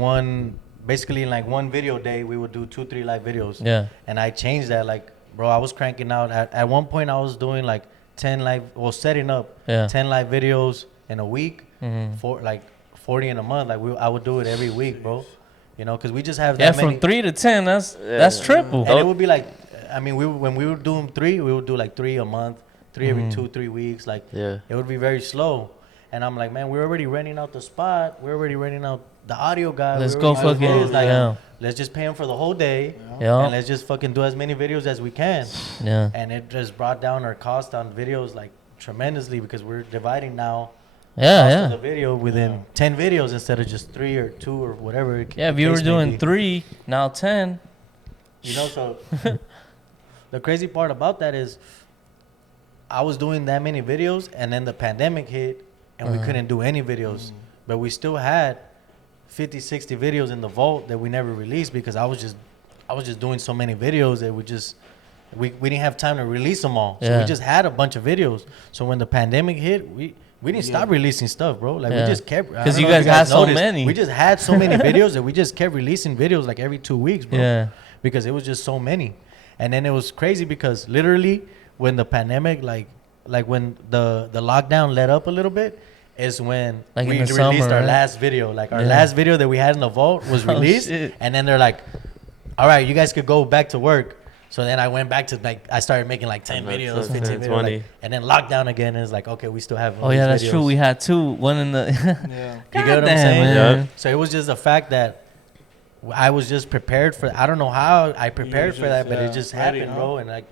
basically in like one video day we would do 2-3 live videos. Yeah. And I changed that. Like, bro, I was cranking out at one point I was doing like 10 live, setting up 10 live videos in a week for like 40 in a month. Like I would do it every week, bro. You know, because we just have that many. From 3 to 10, that's triple. And it would be like, I mean, when we were doing 3, we would do like 3 a month, 3 every 2-3 weeks. Like, it would be very slow. And I'm like, man, we're already renting out the spot. We're already renting out the audio guy. Let's go fucking, let's just pay him for the whole day. Yeah. And let's just fucking do as many videos as we can. Yeah. And it just brought down our cost on videos like tremendously because we're dividing now. Yeah. The video within 10 videos instead of just 3 or 2 or whatever. Yeah, if you were doing 3, now 10. You know, so the crazy part about that is I was doing that many videos and then the pandemic hit and we couldn't do any videos. But we still had 50, 60 videos in the vault that we never released because I was just doing so many videos that we didn't have time to release them all. So we just had a bunch of videos. So when the pandemic hit, we didn't stop releasing stuff, bro. Like we just kept, because you guys had so many. We just had so many videos that we just kept releasing videos like every 2 weeks, bro. Yeah. Because it was just so many. And then it was crazy because literally when the pandemic, like when the lockdown let up a little bit, is when we released our last video. Like our last video that we had in the vault was released. And then they're like, all right, you guys could go back to work. So then I went back to like, I started making like 10 videos, 15 videos. Like, and then lockdown again. And it's like, okay, we still have. Oh, yeah, that's true. We had 2. One in the. You get what I'm saying? Man. So it was just the fact that I was just prepared for. I don't know how I prepared for that, but it just happened, bro. And like,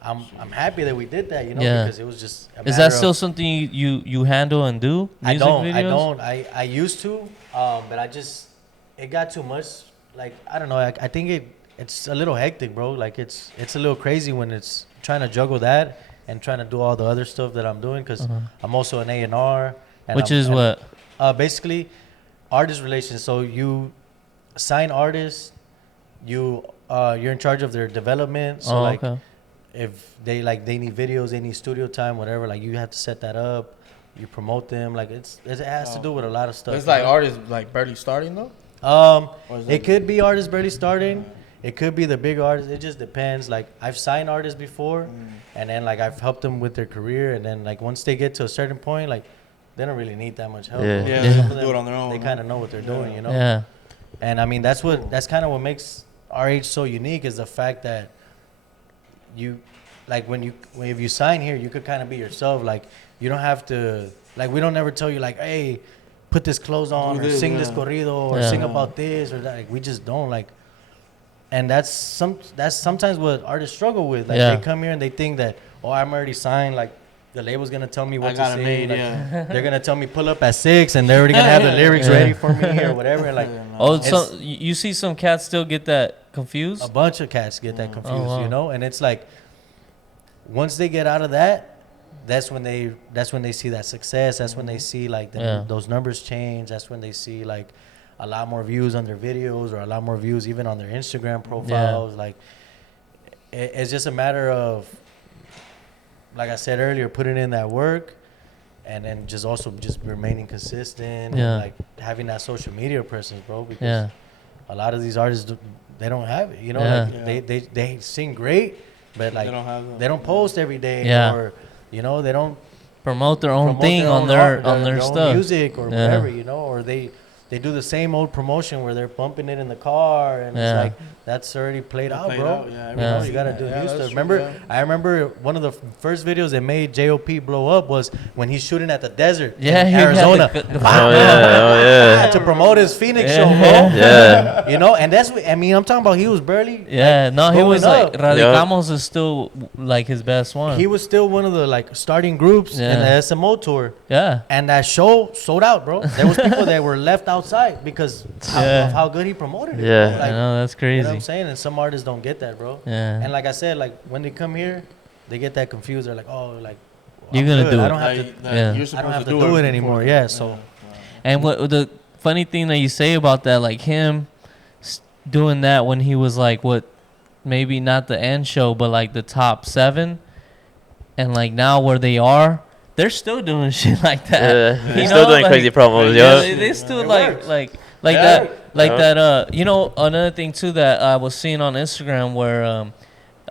I'm happy that we did that, you know, because it was just. Is that still something you handle and do? Music videos? I used to, but it got too much. Like I don't know. I think it's a little hectic, bro. Like it's a little crazy when it's trying to juggle that and trying to do all the other stuff that I'm doing because I'm also an A&R. Which is what? Basically, artist relations. So you sign artists, you're in charge of their development. So if they need videos, they need studio time, whatever. Like you have to set that up. You promote them. Like it has to do with a lot of stuff. It's like artists like barely starting though. It could be artists barely starting. It could be the big artists. It just depends. Like I've signed artists before, and then like I've helped them with their career, and then like once they get to a certain point, like they don't really need that much help. Some of them, do it on their own. They kind of know what they're doing, you know. Yeah. And I mean that's kind of what makes RH so unique is the fact that you, like if you sign here, you could kind of be yourself. Like you don't have to. Like we don't ever tell you like, hey, put this clothes on or sing this corrido or sing about this or that. Like we just don't like. And that's sometimes what artists struggle with. Like they come here and they think that, oh, I'm already signed. Like the label's gonna tell me what to sing. They're gonna tell me pull up at 6, and they're already gonna have the lyrics ready for me or whatever. Like, so you see some cats still get that confused. A bunch of cats get that confused, you know. And it's like once they get out of that, that's when they see that success. That's when they see like those numbers change. That's when they see like a lot more views on their videos or a lot more views even on their Instagram profiles. Like it's just a matter of, like I said earlier, putting in that work and then just remaining consistent and like having that social media presence, bro, because a lot of these artists, they don't have it, you know. Like they sing great, but like they don't post every day or, you know, they don't promote their own thing on their stuff, music or whatever, you know, or they do the same old promotion where they're bumping it in the car, and it's like that's already played out, bro. You know, you gotta do new stuff. Remember, I remember one of the first videos that made JOP blow up was when he's shooting at the desert in Arizona. To promote his Phoenix show, bro. You know, and that's what I mean. I'm talking about. He was barely. He was like Radicamos is still like his best one. He was still one of the like starting groups in the SMO tour. And that show sold out, bro. There was people that were left outside because of how good he promoted it. Like, I know, that's crazy. You know what I'm saying? And some artists don't get that, bro. And like I said, like when they come here, they get that confused. They're like, oh, like you're gonna do it. I don't have to do it anymore. So. And what the funny thing that you say about that, like him doing that when he was like what, maybe not the end show, but like the top 7, and like now where they are, they're still doing shit like that. Yeah, You still know, doing like- crazy promos, Yeah, yo. they still It like works. like Yeah. that like Yeah. that. You know, another thing too that I was seeing on Instagram where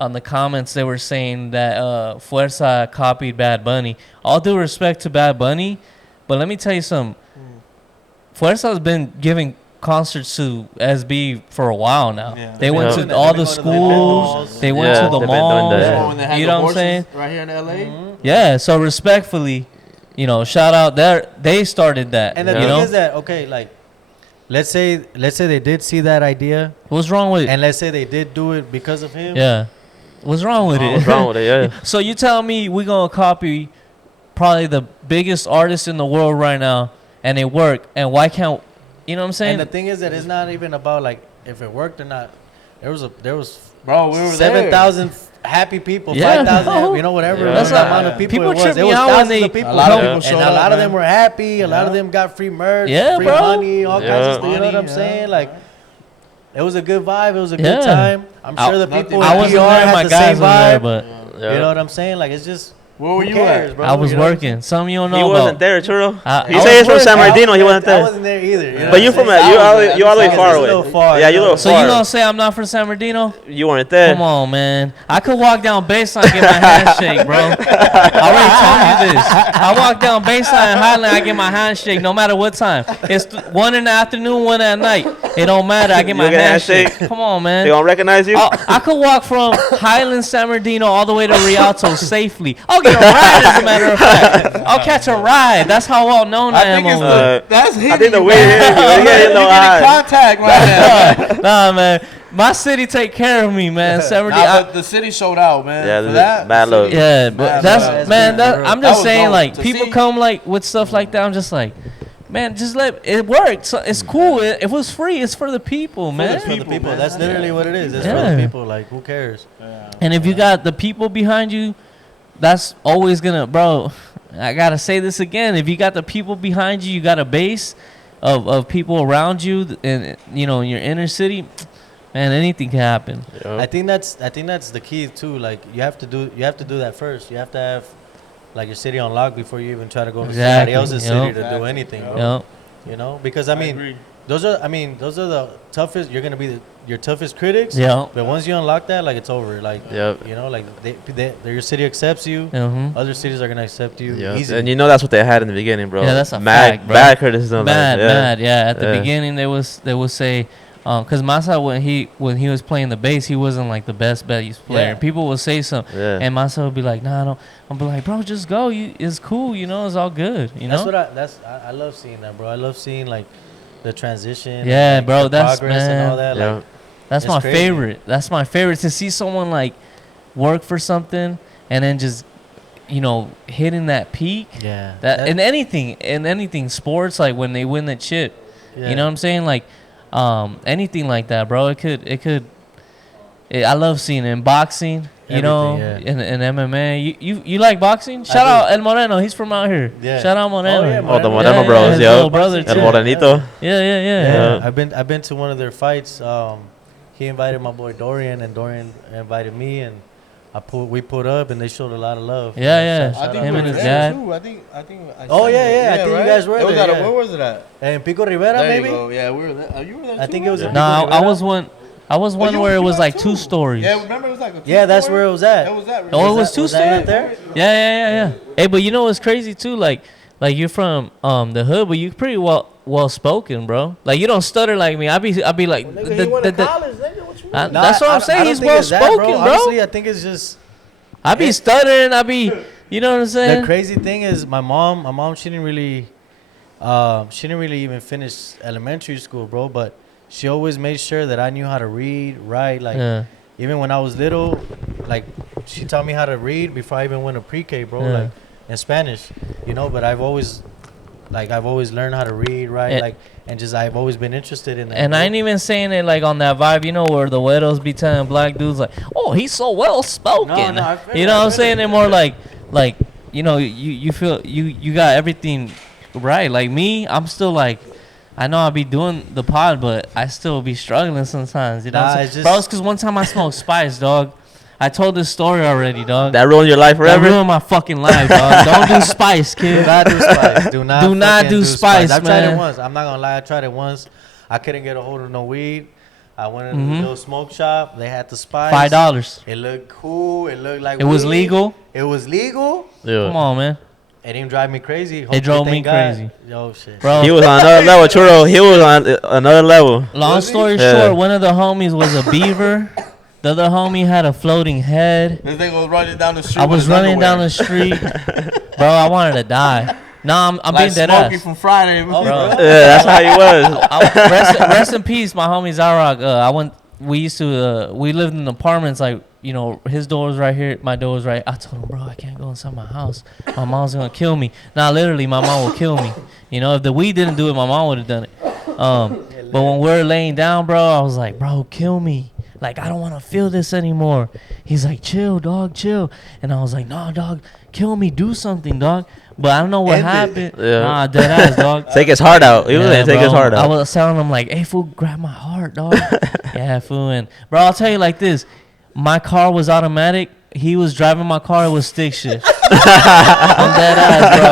on the comments they were saying that Fuerza copied Bad Bunny. All due respect to Bad Bunny, but let me tell you something. Fuerza's been giving concerts to SB for a while now. Yeah. They went Yeah. to all the They've been going to the schools. malls. They went Yeah, to the they've been doing malls. that. Oh, when they had You the know what I'm horses saying? right here in LA. Yeah. So respectfully, you know, shout out there. They started that. And the you thing know, is that okay, like let's say they did see that idea, what's wrong with it? and let's say they did do it because of him. Yeah. What's wrong with it? What's wrong with it? Yeah. So you tell me we gonna copy probably the biggest artist in the world right now, and it worked, and why can't, you know what I'm saying? And the thing is that it's not even about like if it worked or not. There was Bro, we were 7,000 happy people, Yeah, 5,000, bro. you know, whatever. Yeah. That's That's the not- amount of people, people it was. trip It me was out when thousands they- of people. A lot of Yeah. people showed And a up, lot of man. them were happy. A lot of Yeah. them got free merch, Yeah, free bro. money, all kinds Yeah. of stuff. You know what I'm Money, saying? yeah. Like, it was a good vibe. It was a good Yeah. time. I'm I- sure the nothing- people I in wasn't PR there, my had the guys same were there, vibe. but Yeah. You know what I'm saying? Like, it's just, Where were who you cares, at? bro? I was You know what I'm working. Some you don't know He about. wasn't there, Churro. I You was say he's from San working. Bernardino. He wasn't I there. wasn't there either. You know But what you I'm from saying? you all I you all the way It's far a away. little far, Yeah, you you a know. little So far. you gonna say I'm not from San Bernardino? You weren't there. Come on, man. I could walk down baseline and get my handshake, bro. I already told you this. I walk down baseline and Highland, I get my handshake no matter what time. It's 1 in the afternoon, 1 at night. It don't matter. I get my You get a handshake. handshake? Come on, They man. don't recognize you. I could walk from Highland, San Bernardino, all the way to Rialto safely. I'll get a ride, as a matter of fact. I'll catch a ride. That's how well known I, I am think it's over there. that's hitting I think the you, way man. you get no You eyes. getting contact right now. Nah, man. My city take care of me, man. San Nah, Bernardino. but the city showed out, man. Yeah, For this that, is bad the city- luck. Yeah, but Bad that's luck. man. That, I'm That just was saying, dope like to people see. come like with stuff like that. I'm just like, man, just let it work. So it's cool. If it was free, it's for the people, man. It's for the people. man. That's literally what it is. It's for Yeah. the people. Like, who cares? And if you got the people behind you, that's always gonna, bro. I gotta say this again. If you got the people behind you, you got a base of people around you, and you know, in your inner city, man, anything can happen. I think that's the key too. Like, you have to do that first. You have to have like your city on lock before you even try to go to Exactly, somebody else's you know. city to do anything. Yeah. Bro. You know? You know, because I mean, those are the toughest. You're gonna be your toughest critics. Yeah. But once you unlock that, like, it's over. Like, Yep. you know, like your city accepts you. Mhm. Other cities are gonna accept you. Yeah. Easy. And you know that's what they had in the beginning, bro. Yeah, that's a mad, fact, bro. Bad criticism. Mad, like, mad, yeah. At the Yeah. beginning, they would say, because Masa when he was playing the bass, he wasn't like the best bass player. Yeah. People would say something, Yeah. and Masa would be like, "Nah, I don't." I'm be like, "Bro, just go. It's cool. You know, it's all good. You That's know." what I love seeing that, bro. I love seeing like the transition. Yeah, and, like, bro, the that's- progress and all that. Yeah. Like, That's it's my crazy. favorite. That's my favorite to see someone like work for something and then just, you know, hitting that peak. yeah. That in anything, sports, like when they win that chip. yeah. You know what I'm saying? Like, anything like that, bro. I love seeing it in boxing. You know, Everything, in MMA. You like boxing? Shout do. out El Moreno. He's from out here. Yeah. Shout out Moreno. Oh, yeah, Oh, the Moreno. Moreno Yeah, Bros, his yo. little brother El too. Morenito. Yeah. Yeah, Yeah. I've been to one of their fights. He invited my boy Dorian, and Dorian invited me, and we put up, and they showed a lot of love. Yeah. Shout I think out Him we and were his there dad. too. I think. Oh, yeah, I think you guys were It was there, at yeah. where was it at? And Pico Rivera, There maybe. you go. Yeah, we were there. You were there I too, think it was. right? in No, Pico I Rivera. was one. I was one you- where it you was went like too. 2 stories. Yeah, remember it was like a Yeah, that's where it was at. That was that. Oh, it was two Was that stories? there? Yeah. Hey, but you know what's crazy too? Like you're from the hood, but you pretty well spoken, bro. Like you don't stutter like me. I be like, Nigga, he went to college, nigga. What you mean? that's what I'm saying. He's well spoken, bro. Honestly, I think it's just I be stuttering. You know what I'm saying? the crazy thing is my mom. She didn't really even finish elementary school, bro. But she always made sure that I knew how to read, write. Like Yeah. even when I was little, like she taught me how to read before I even went to pre-K, bro. Yeah. Like in Spanish, you know. But I've always learned how to read, write, Yeah. like, and just I've always been interested in that. And bro. I ain't even saying it like on that vibe, you know, where the widows be telling black dudes like, "Oh, he's so well spoken." No, I feel you it, know I what I'm feel saying? it. It more like you know, you feel you got everything right. Like me, I'm still like, I know I'll be doing the pod, but I still be struggling sometimes. You know, Nah, what I'm it's saying? just- Bro, it's because one time I smoked spice, dog. I told this story already, dog. That ruined your life That forever. ruined my fucking life, dog. Don't do spice, kid. Do not do spice. Do not, Do not fucking do spice, I've tried man. it once. I'm not gonna lie. I tried it once. I couldn't get a hold of no weed. I went in Mhm. a little smoke shop. They had the spice. $5. It looked cool. It looked like It was weed. legal. It was legal. Yeah. Come on, man. It didn't drive me crazy. It drove me Thank God. crazy. Yo, shit. Bro, He was on another level, Churro. He was on another level. long Was he? story Yeah. short, one of the homies was a beaver. The other homie had a floating head. This thing was running down the street. I with was his running down underwear. the street. Bro, I wanted to die. Nah, I'm Like being dead Smokey ass. from Friday. Oh, Bro. Yeah, that's how he was. Rest in peace, my homie Zarok. We lived in apartments, like, you know, his door was right here, my door was right. I told him, bro, I can't go inside my house. My mom's gonna kill me. Nah, literally, my mom will kill me. You know, if the weed didn't do it, my mom would have done it. But when we're laying down, bro, I was like, bro, kill me. Like, I don't want to feel this anymore. He's like, chill, dog, chill. And I was like, nah, dog, kill me, do something, dog. But I don't know what End it. happened. Yeah. Nah, dead ass, dog. Take his heart out. He was gonna take his bro. heart I out. was telling him like, "Hey, fool, grab my heart, dog." Yeah, fool. And bro, I'll tell you like this: my car was automatic. He was driving my car. It was stick shift. I'm dead ass, bro.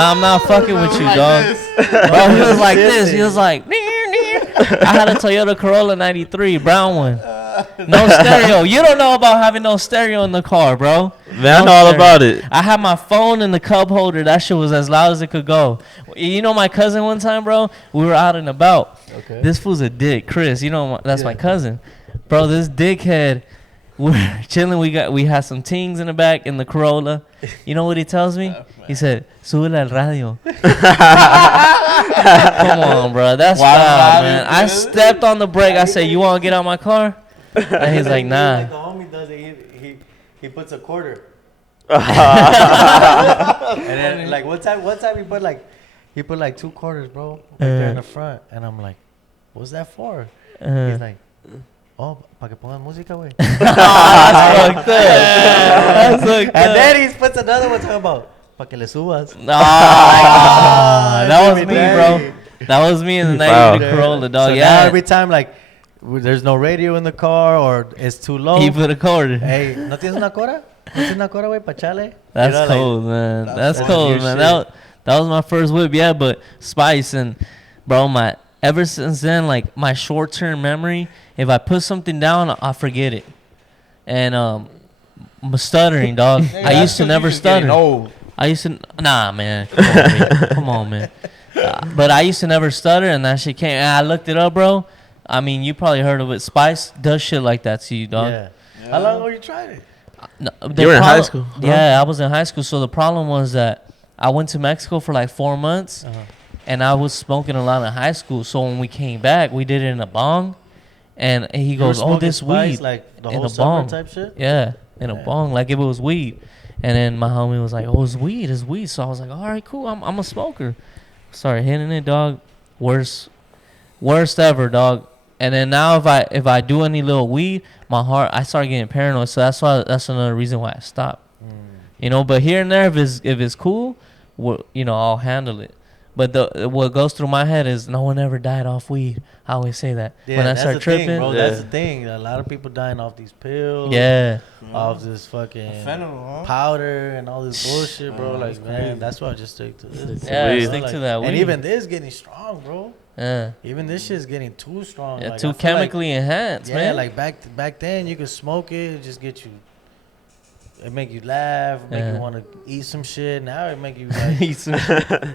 Nah, I'm not fucking with you, dog. Bro, he was like this. He was like, "Near, near." I had a Toyota Corolla '93, brown one. No stereo. You don't know about having no stereo in the car, bro. Man, I No know all stereo. about it. I had my phone in the cup holder. That shit was as loud as it could go. You know my cousin one time, bro? We were out and about. Okay. This fool's a dick, Chris. You know that's my Yeah. cousin. Bro, this dickhead, we're chilling. We had some tings in the back in the Corolla. You know what he tells me? He said, "Súbele al radio." Come on, bro. That's Why foul, not, man. man? I stepped on the brake. I said, "You want to get out my car?" And he's like, "Nah." Like the homie does it. He puts a quarter. And then like what time he put like 2 quarters, bro, right there in the front. And I'm like, what's that for? He's like, oh, pa que pongan música, güey. That's fucked up. That's fucked up. And then he puts another one talking about pa que le subas. That was me, bro. That was me in the Wow. 93 Corolla, dog. So now Yeah. every time like there's no radio in the car or it's too low. He put a quarter. Hey, ¿no tienes una cora? ¿No tienes una cora, güey, pa' chale? That's You know, like, cold, man. That's that's cold, your man. shit. That was my first whip, yeah. But spice and bro, ever since then, like my short term memory, if I put something down, I forget it. And I'm stuttering, dog. I used to never stutter. Old. I used to nah, man. Come on, man. Come on, man. But I used to never stutter, and that shit came. And I looked it up, bro. I mean, you probably heard of it. Spice does shit like that to you, dog. Yeah. How long ago you tried it? No, You were in high school, huh? Yeah, I was in high school. So the problem was that I went to Mexico for like 4 months, and I was smoking a lot in high school. So when we came back, we did it in a bong, and he You were goes, "Oh, smoking this spice, weed like the in whole a summer bong." type shit? Yeah, in a Yeah. bong, like if it was weed. And then my homie was like, "Oh, it's weed, it's weed." So I was like, "All right, cool. I'm a smoker." Started hitting it, dog. Worst ever, dog. And then now if I do any little weed, my heart, I start getting paranoid. So that's another reason why I stopped. You know, but here and there, if it's cool, you know, I'll handle it. But what goes through my head is no one ever died off weed. I always say that. Yeah, when I that's start the tripping, thing, bro. Yeah. That's the thing. A lot of people dying off these pills. yeah. Off this fucking Fentanyl, huh? powder and all this bullshit, bro. that's Like, man, crazy. that's why I just stick to this. Yeah, weed. stick Like, to that weed. And even this getting strong, bro. Yeah. Even this shit's getting too strong. Yeah, Like, I too feel like- chemically enhanced, yeah, man. like back then you could smoke it, just get you. It make you laugh, make Yeah. you want to eat some shit. Now it make you like, Eat some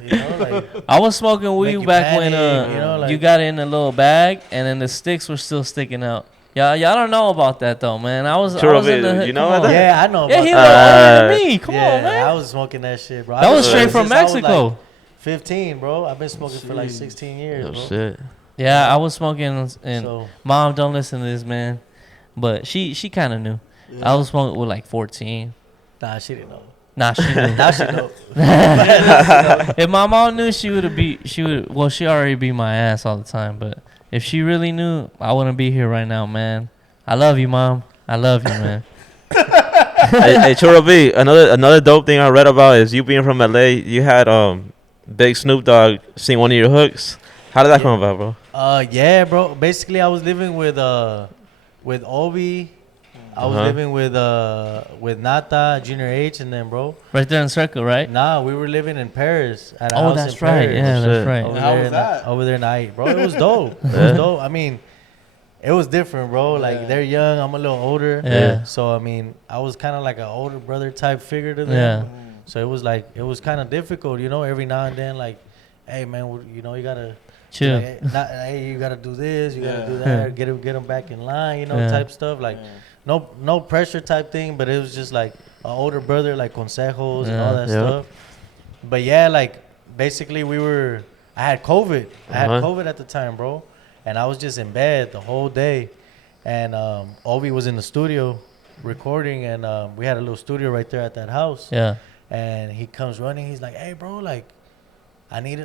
you know, like I was smoking weed you back when panic, you know, like- you got it in a little bag and then the sticks were still sticking out. Y'all don't know about that though, man. I was in the Churro, hood. you know Come about on. that? yeah, I know. Yeah, About he that. was older than me. Come yeah, on, man. I was smoking that shit, bro. That was straight since from I was, Mexico. like, 15, bro. I've been smoking for like Jeez. 16 years, Oh bro. shit. Yeah, I was smoking and So mom, don't listen to this, man. But she kind of knew. I was smoking with like 14. nah, she didn't know. Nah, she knew. Now she know. If my mom knew, she already beat my ass all the time. But if she really knew, I wouldn't be here right now, man. I love you, mom. I love you, man. Hey, Churro B, another dope thing I read about is you being from LA. You had Big Snoop Dogg sing one of your hooks. How did that come about, bro? Yeah, bro. Basically, I was living with Obi. I was living with Nata, Junior H, and then, bro. Right there in Circle, right? Nah, we were living in Paris at a Oh, house that's in right. Paris. Yeah, that's Shit. right. Over How there was in that? Over there in night, bro. It was dope. It was dope. I mean, it was different, bro. Like they're young, I'm a little older. Yeah. So I mean, I was kind of like an older brother type figure to them. Yeah. So it was kind of difficult, you know. Every now and then, like, hey man, you know, you gotta Chill. like, hey, you gotta do this, you gotta do that, get them back in line, you know, Yeah. type stuff. Like, no pressure type thing, but it was just like an older brother, like consejos and all that stuff. But yeah, like basically I had COVID. I had COVID at the time, bro. And I was just in bed the whole day. And Obi was in the studio recording, and we had a little studio right there at that house. Yeah. And he comes running. He's like, "Hey, bro, like, I need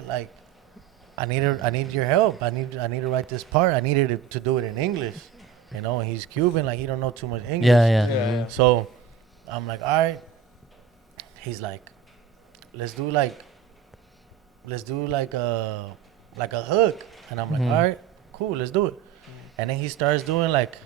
your help. I need to write this part. I needed to do it in English, you know." And he's Cuban, like he don't know too much English. Yeah. So I'm like, all right. He's like, let's do like a hook. And I'm like, all right, cool, let's do it. And then he starts doing like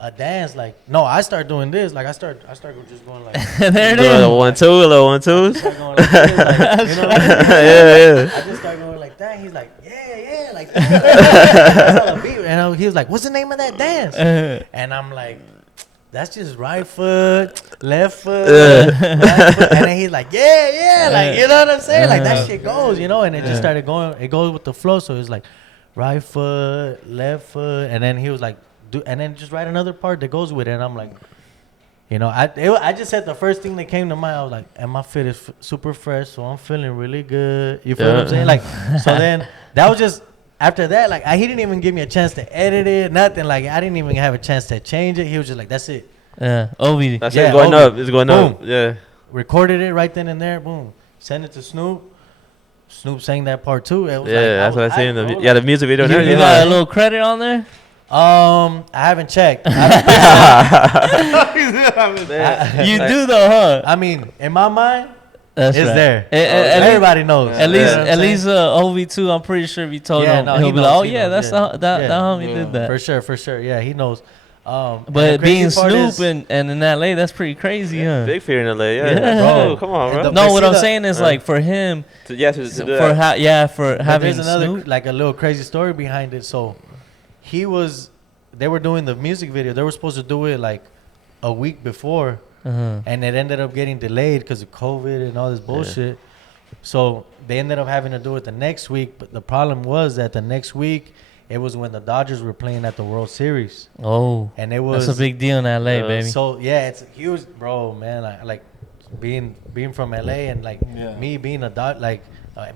a dance, like I start doing this, like I start just going like There it Do a is. little 1-2, a little 1-2. start going like this, like, you know what I mean? Yeah. I just start going like that. He's like, yeah, like that. That's all the beat. And he was like, what's the name of that dance? And I'm like, that's just right foot, left foot, right foot. And then he's like, yeah, like, you know what I'm saying? Like that shit goes, you know. And it just started going. It goes with the flow. So it's like right foot, left foot, and then he was like, and then just write another part that goes with it. And I'm like, you know, I just said the first thing that came to mind. I was like, and my fit is super fresh, so I'm feeling really good. You feel what I'm saying? Like, so then that was just after that. Like, he didn't even give me a chance to edit it, nothing. Like, I didn't even have a chance to change it. He was just like, that's it. Yeah. Obi. That's Yeah, it going Obi. up. It's going up. Boom. Yeah. Recorded it right then and there. Boom. Send it to Snoop. Snoop sang that part too. It was Yeah, like, that's what I was seen. hyped, bro. The music video. and You everything. got a little credit on there? I haven't checked. You do though, huh? I mean, in my mind, That's it's right. there. Everybody Everybody knows. At You know least, what I'm at saying? least Obi too. I'm pretty sure if you told Yeah, him, no, he'll he be like, knows, "Oh he yeah, knows, that's yeah. that homie did that." For sure. Yeah, he knows. And the But crazy being part Snoop is- and in LA, that's pretty crazy, huh? Big fear in LA. Yeah. Yeah. Bro, come on, bro. And No, what see I'm the- saying is like for him, To do for that. for But having there's another Snoop. like a little crazy story behind it. So they were doing the music video. They were supposed to do it like a week before, and it ended up getting delayed because of COVID and all this bullshit. So they ended up having to do it the next week. But the problem was that the next week, it was when the Dodgers were playing at the World Series. Oh, And it was that's a big deal in LA, baby. So yeah, it's huge, bro, man. Like being from LA and like me being a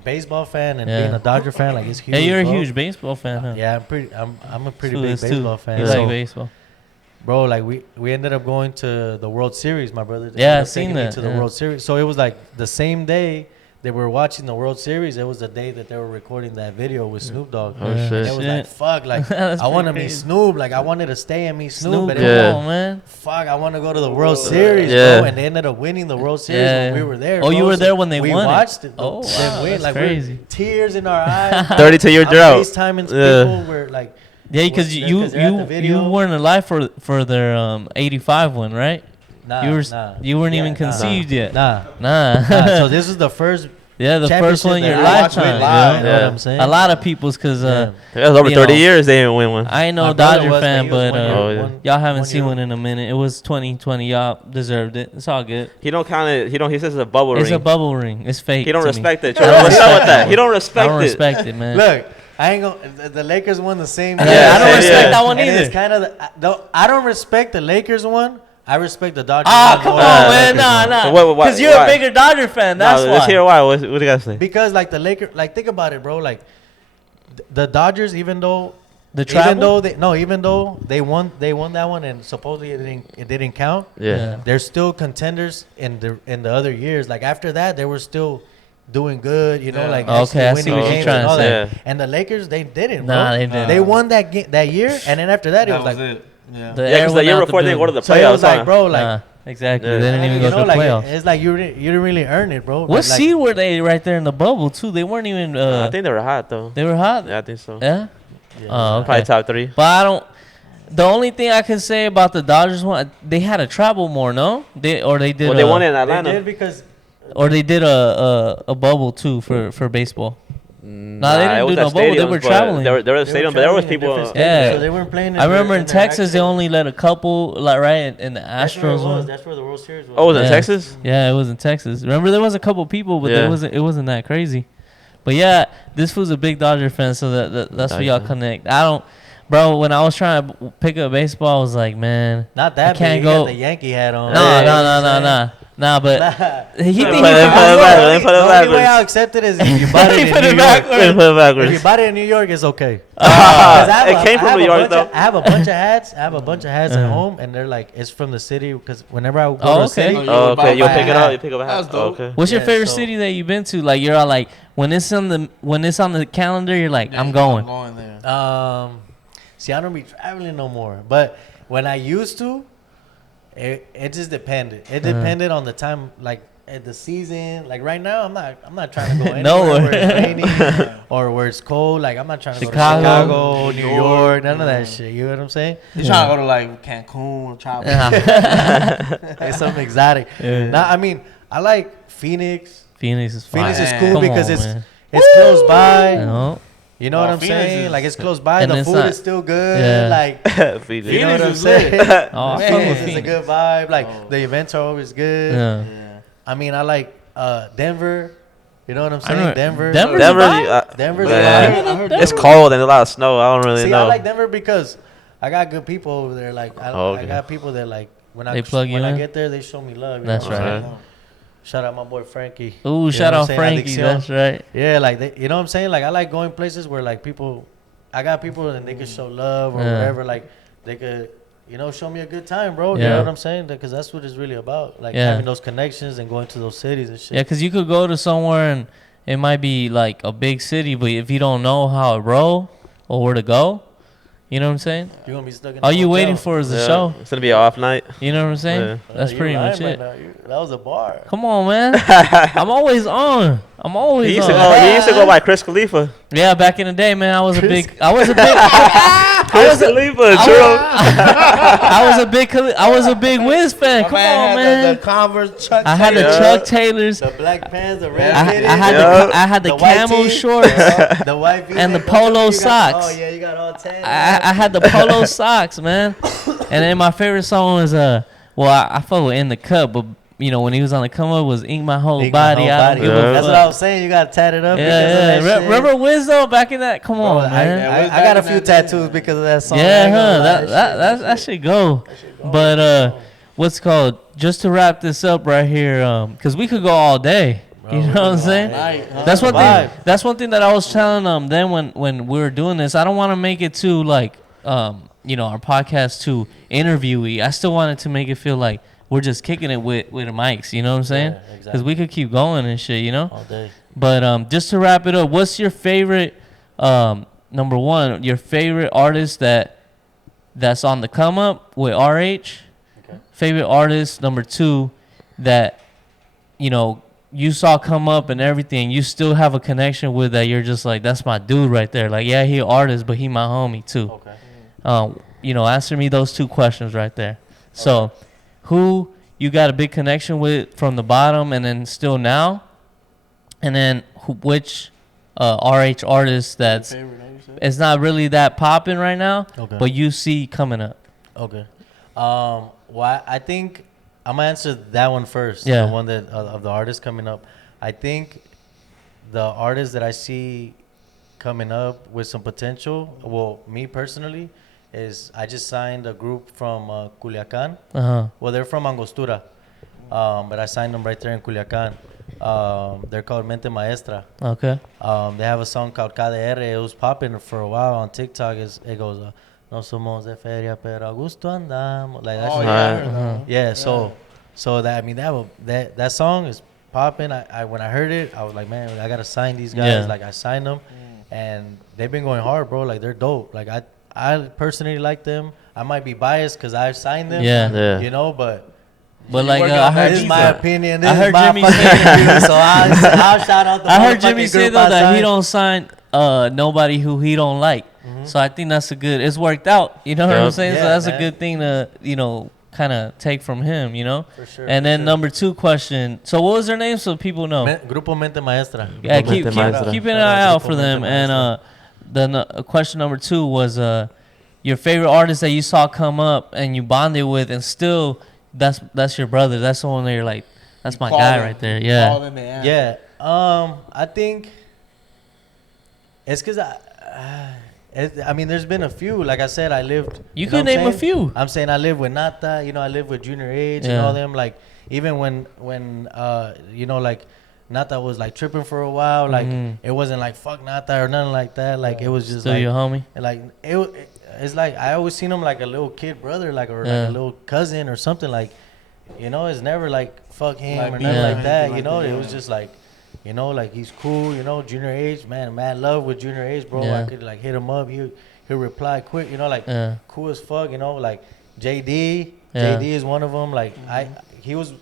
baseball fan and being a Dodger fan, like it's huge. Hey, you're a bro. huge baseball fan, huh? Yeah, I'm a pretty Who big is too? baseball fan. You So, like baseball? bro, like we ended up going to the World Series. My brother. Yeah, ended I up seen taking me that, to the yeah. World Series. So it was like the same day they were watching the World Series. It was the day that they were recording that video with Snoop Dogg. Oh, Yeah. shit. And it was like, fuck, like That's I want to pretty meet crazy. Snoop. Like I wanted to stay and meet Snoop, Snoop, but come it was like, on, man. fuck, I want to go to the World Series, Yeah. bro. And they ended up winning the World Series when we were there. Oh, you bro. were So there when they we won it? watched it. Oh, them wow, win. that's Like crazy. we're tears in our eyes. 32-year I'm drought. FaceTiming Yeah. people. We're like, Yeah, because they're you at the video. weren't alive for their 85 one, right? nah, You weren't even nah. conceived yet. Nah. Nah. So this was the first Yeah, the first one in your championship that I watched lifetime. live, you you know? know what Yeah. I'm saying? A lot of people's because Yeah. It was over You 30 know, years they didn't win one. I ain't no My brother Dodger was, fan, he was but 1 year- Oh, yeah. one- y'all haven't 1 seen year one old. in a minute. It was 2020. Y'all deserved it. It's all good. He don't count it. He says it's a bubble It's ring. a bubble ring. It's fake. He don't to me. respect it. I don't What's up respect with that? it. He don't I respect don't it. respect it, man. Look, I ain't gonna. The Lakers won the same. Yeah, day. I don't respect yeah. that one And either. it's kind of I don't respect the Lakers one. I respect the Dodgers. Ah, one come more on, than the man. Lakers one. Nah. So Because you're why? a bigger Dodger fan. That's Let's why. hear why. What do you guys say? Because like the Lakers, like think about it, bro. Like the Dodgers, even though they won that one, and supposedly it didn't count. Yeah. They're still contenders in the other years. Like after that, they were still doing good. You know, like Okay, I actually see winning what you're games trying and to all say. that. Yeah. And the Lakers, they didn't. Nah, bro. they didn't. They won that year, and then after that, it was like. it. Yeah. The Yeah, air because the went year out before they building. go to the So it playoffs. was like, bro, like Nah. Exactly. Yeah. They didn't even you go know, to the like playoffs. it's like you didn't really earn it, bro. What Like, seed were they right there in the bubble too? They weren't even. I think they were hot though. They were hot. Yeah, I think so. Yeah. Yeah. Oh, okay. Probably top 3. But I don't. The only thing I can say about the Dodgers one, they had to travel more, no? They did. Well, they won in They Atlanta. did because Or they did a bubble too for baseball. Nah, they didn't it was do no at bubble, they stadiums, were but traveling. There were they were stadium, but there was traveling in people. different Yeah. stadiums, so they weren't playing. I remember in their Texas they actual- only let a couple like right in the That's where it Astros one. was. That's where the World Series was. Oh, was it Yeah. in Texas? Yeah, it was in Texas. Remember there was a couple people, but Yeah. it wasn't that crazy. But yeah, this fool's a big Dodger fan, so that's where y'all Dodger. connect. I don't, bro. When I was trying to pick up baseball, I was like, man, Not that I can't big. He go- had the Yankee hat on. nah. But he think Put he it back, put it The only way backwards. I'll accept it is if you bought it Put in it New York. backwards. Put it If you backwards. bought it in New York, it's okay. It came from New York though. I have a bunch of hats. I have a bunch of hats at home, and they're like, it's from the city. Because whenever I go to Oh, the okay. city, Oh, okay. You'll buy pick a it hat. up. You pick up a hat. That's dope. Okay. what's your Yeah, favorite so- city that you've been to? Like you're all like when it's on the calendar, you're like, I'm going. there. See, I don't be traveling no more. But when I used to, it just depended. It depended on the time, like at the season. Like right now, I'm not trying to go anywhere Nowhere. where it's raining or where it's cold. Like I'm not trying to Chicago. go to Chicago, New York, none of that shit. You know what I'm saying? You trying to go to like Cancun, travel? It's something exotic. Yeah. Nah, I mean, I like Phoenix. Phoenix is fine. Phoenix is Man. cool Come because on, it's man. it's close by. You know? You know what Oh, I'm Phoenix saying? is- Like it's close by. And The it's food not- is still good. Yeah. Like Feed you it. know what I'm Phoenix is lit. saying? Oh, I fuck Phoenix with is a Phoenix. good vibe. Like Oh. the events are always good. Yeah. Yeah. I mean, I like Denver. You know what I'm I saying? don't- Denver. Denver's Denver. a vibe? Denver's man. a vibe. It's cold and a lot of snow. I don't really See, know. I like Denver because I got good people over there. Like I Okay. got people that like when They plug you when I in? get there, they show me love. You That's know what I'm right. saying? Shout out my boy Frankie. Ooh, You know shout what I'm out saying? Frankie. Adicción. That's right. Yeah, like you know what I'm saying? Like I like going places where like people, I got people and they can show love or Yeah. whatever. Like they could, show me a good time, bro. You Yeah. know what I'm saying? Because that's what it's really about. Like Yeah. having those connections and going to those cities and shit. Yeah, because you could go to somewhere and it might be like a big city, but if you don't know how to roll or where to go, you know what I'm saying? You're gonna be stuck in. All the you hotel. waiting for is the Yeah. show. It's gonna be an off night. You know what I'm saying? Yeah. That's You're pretty lying much right it. now. That was a bar. Come on, man. I'm always on. I'm always He used on. to go. He used to go by Chris Khalifa. Yeah, back in the day, man, I was a big. Chris Khalifa, churro. I was a big Wiz fan. Come on, man. The Converse Chuck I had the Yeah. Chuck Taylors. The black pants, the red I fitted, had the the white camo tee. shorts. the white V-neck. And the What polo you got? socks. Oh yeah, you got all 10. I had the polo socks, man. And then my favorite song was I fuck with In the Cup, but when he was on the come up was Ink My Whole Think my Body. whole I don't body. give a Yeah. That's fuck. what I was saying. You got to tat it up. because of Yeah, that shit. remember Wiz though back in that? Come Bro, on, man. Yeah, I got a Wiz few back in that tattoos day. because of that song. Yeah, I ain't gonna huh? lie, That should go. But what's called? Just to wrap this up right here, because we could go all day. Bro, You we know could what I'm go saying? all night, huh? That's one thing. Vibe. That's one thing that I was telling them when we were doing this. I don't want to make it too like our podcast too interviewee. I still wanted to make it feel like we're just kicking it with the mics. You know what I'm saying? Yeah, Because exactly. we could keep going and shit. All day. But just to wrap it up, what's your favorite? Number one, your favorite artist that's on the come up with RH. Okay. Favorite artist number two that you saw come up and everything. You still have a connection with that. You're just like, that's my dude right there. Like, yeah, he an artist, but he my homie too. Okay. Answer me those two questions right there. So, who you got a big connection with from the bottom and then still now? And then which RH artist that's it's not really that popping right now, Okay. but you see coming up? Okay. Well, I think I'm gonna answer that one first. Yeah. The one that of the artists coming up. I think the artists that I see coming up with some potential. Well, me personally, is I just signed a group from Culiacan. Well, they're from Angostura, but I signed them right there in Culiacan. They're called Mente Maestra. Okay. They have a song called KDR. It was popping for a while on TikTok. It goes, "No somos de feria, pero a gusto andamos." Like that. Oh shit. yeah, I heard that. Yeah. So that that song is popping. I when I heard it, I was like, man, I gotta sign these guys. Yeah. Like I signed them, and they've been going hard, bro. Like they're dope. Like I personally like them. I might be biased because I've signed them. Yeah. Yeah. But But You like work I out heard that This is He's my a- opinion. This I heard is my Jimmy fucking say- opinion, so I'll shout out the I heard Jimmy motherfucking say group though I that he signed. don't sign nobody who he don't like. So I think that's a good. It's worked out. You know what I'm Yep. saying? So Yeah, that's man. a good thing to kind of take from him. For sure. And for then sure. number 2 question. So what was their name so people know? Grupo Mente Maestra. Yeah, Grupo keep Mente Maestra. keep an Shout out eye out Grupo for them. Mente And Maestra. then question number 2 was your favorite artist that you saw come up and you bonded with, and still that's your brother. That's the one that you're like, that's my Call guy them. right there. Call Yeah. them and answer. Yeah. I think it's because I mean, there's been a few. Like I said, I lived. You know could what I'm name a saying? few. I'm saying I live with Nata. I live with Junior Age and Yeah. all them. Like even when like Nata was like tripping for a while. Like it wasn't like fuck Nata or nothing like that. Like it was just Still like your homie. like it's like I always seen him like a little kid brother, like or Yeah. like a little cousin or something. Like it's never like fuck him Like or beef nothing or like that. anything like that, It was yeah. just like. Like he's cool, Junior Age, man, mad love with Junior Age, bro. Yeah. I could like hit him up, he'll reply quick, like Yeah. cool as fuck, like JD. Yeah. JD is one of them. Like he was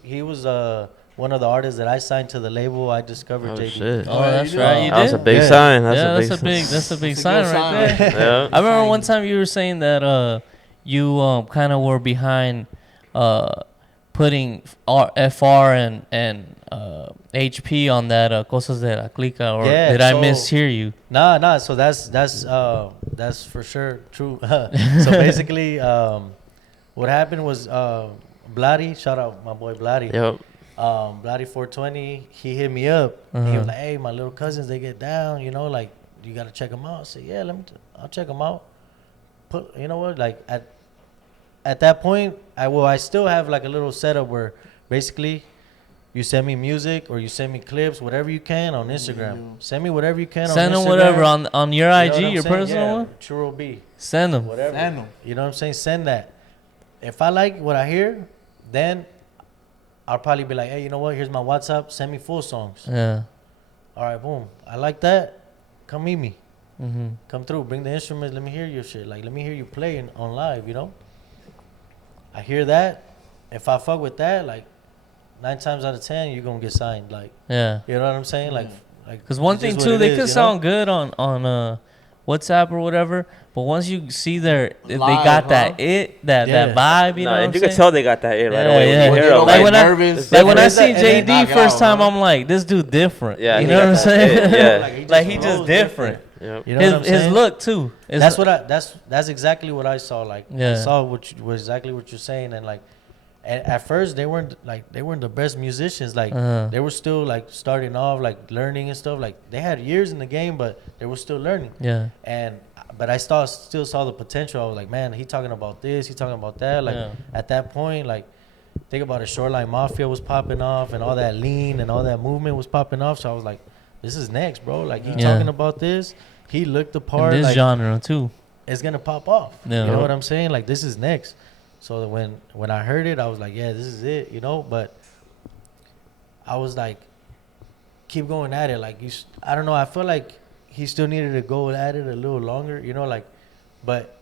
one of the artists that I signed to the label. I discovered Oh JD. shit. Oh, that's you right. did? You That was a did. big Yeah. sign. That's Yeah, a big that's a big sign. sign good right sign. there. Yeah. I remember one time you were saying that you kind of were behind putting FR and HP on that Cosas de la Clica, or Yeah, did I so- mishear you? Nah. So that's for sure true. So basically, what happened was Bloody, shout out my boy Bloody. Yep. Bloody 420, he hit me up. He was like, "Hey, my little cousins, they get down. Like you gotta check them out." I said, "Yeah, I'll check them out." You know what? Like at that point, I still have like a little setup where basically you send me music or you send me clips, whatever you can on Instagram. Send me whatever you can Send on them Instagram. whatever on your You know IG, what I'm your saying? personal Yeah, one. CHURROB, Send them. whatever. Send 'em. You know what I'm saying? Send that. If I like what I hear, then I'll probably be like, "Hey, you know what? Here's my WhatsApp. Send me full songs." Yeah. All right, boom. I like that. Come meet me. Mm-hmm. Come through. Bring the instruments. Let me hear your shit. Like, let me hear you play on live, I hear that. If I fuck with that, like, 9 times out of 10, you're going to get signed. Like, Yeah. you know what I'm saying? Like Because one it's thing just too, what it they is, could sound good on WhatsApp or whatever, but once you see they Live, got huh? that Yeah. that vibe, you know Nah, what and I'm you can saying? tell they got that hit right Yeah, away. yeah. When you When hear you don't them, Like get when I- nervous. Like when I Different. seen And then JD knock it first out, time, huh? I'm like, this dude different. Yeah, you he know got what I'm that saying? hit, yeah. Like, He just flows different. Yep. You know what I'm His saying? look too. It's That's what that's exactly what I saw. Like, Yeah. I saw was exactly what you're saying. And like, at first they weren't the best musicians. Like, they were still like starting off, like learning and stuff. Like, they had years in the game, but they were still learning. Yeah. But I still saw the potential. I was like, man, he talking about this, he talking about that. Like, Yeah. at that point, like, think about it, Shoreline Mafia was popping off, and all that lean and all that movement was popping off. So I was like, this is next, bro. Like, he Yeah. talking about this. He looked the In part. this Like, genre too. it's gonna pop off. Yeah. You know what I'm saying? Like, this is next. So when I heard it, I was like, yeah, this is it. But I was like, keep going at it. Like, I don't know. I feel like he still needed to go at it a little longer. But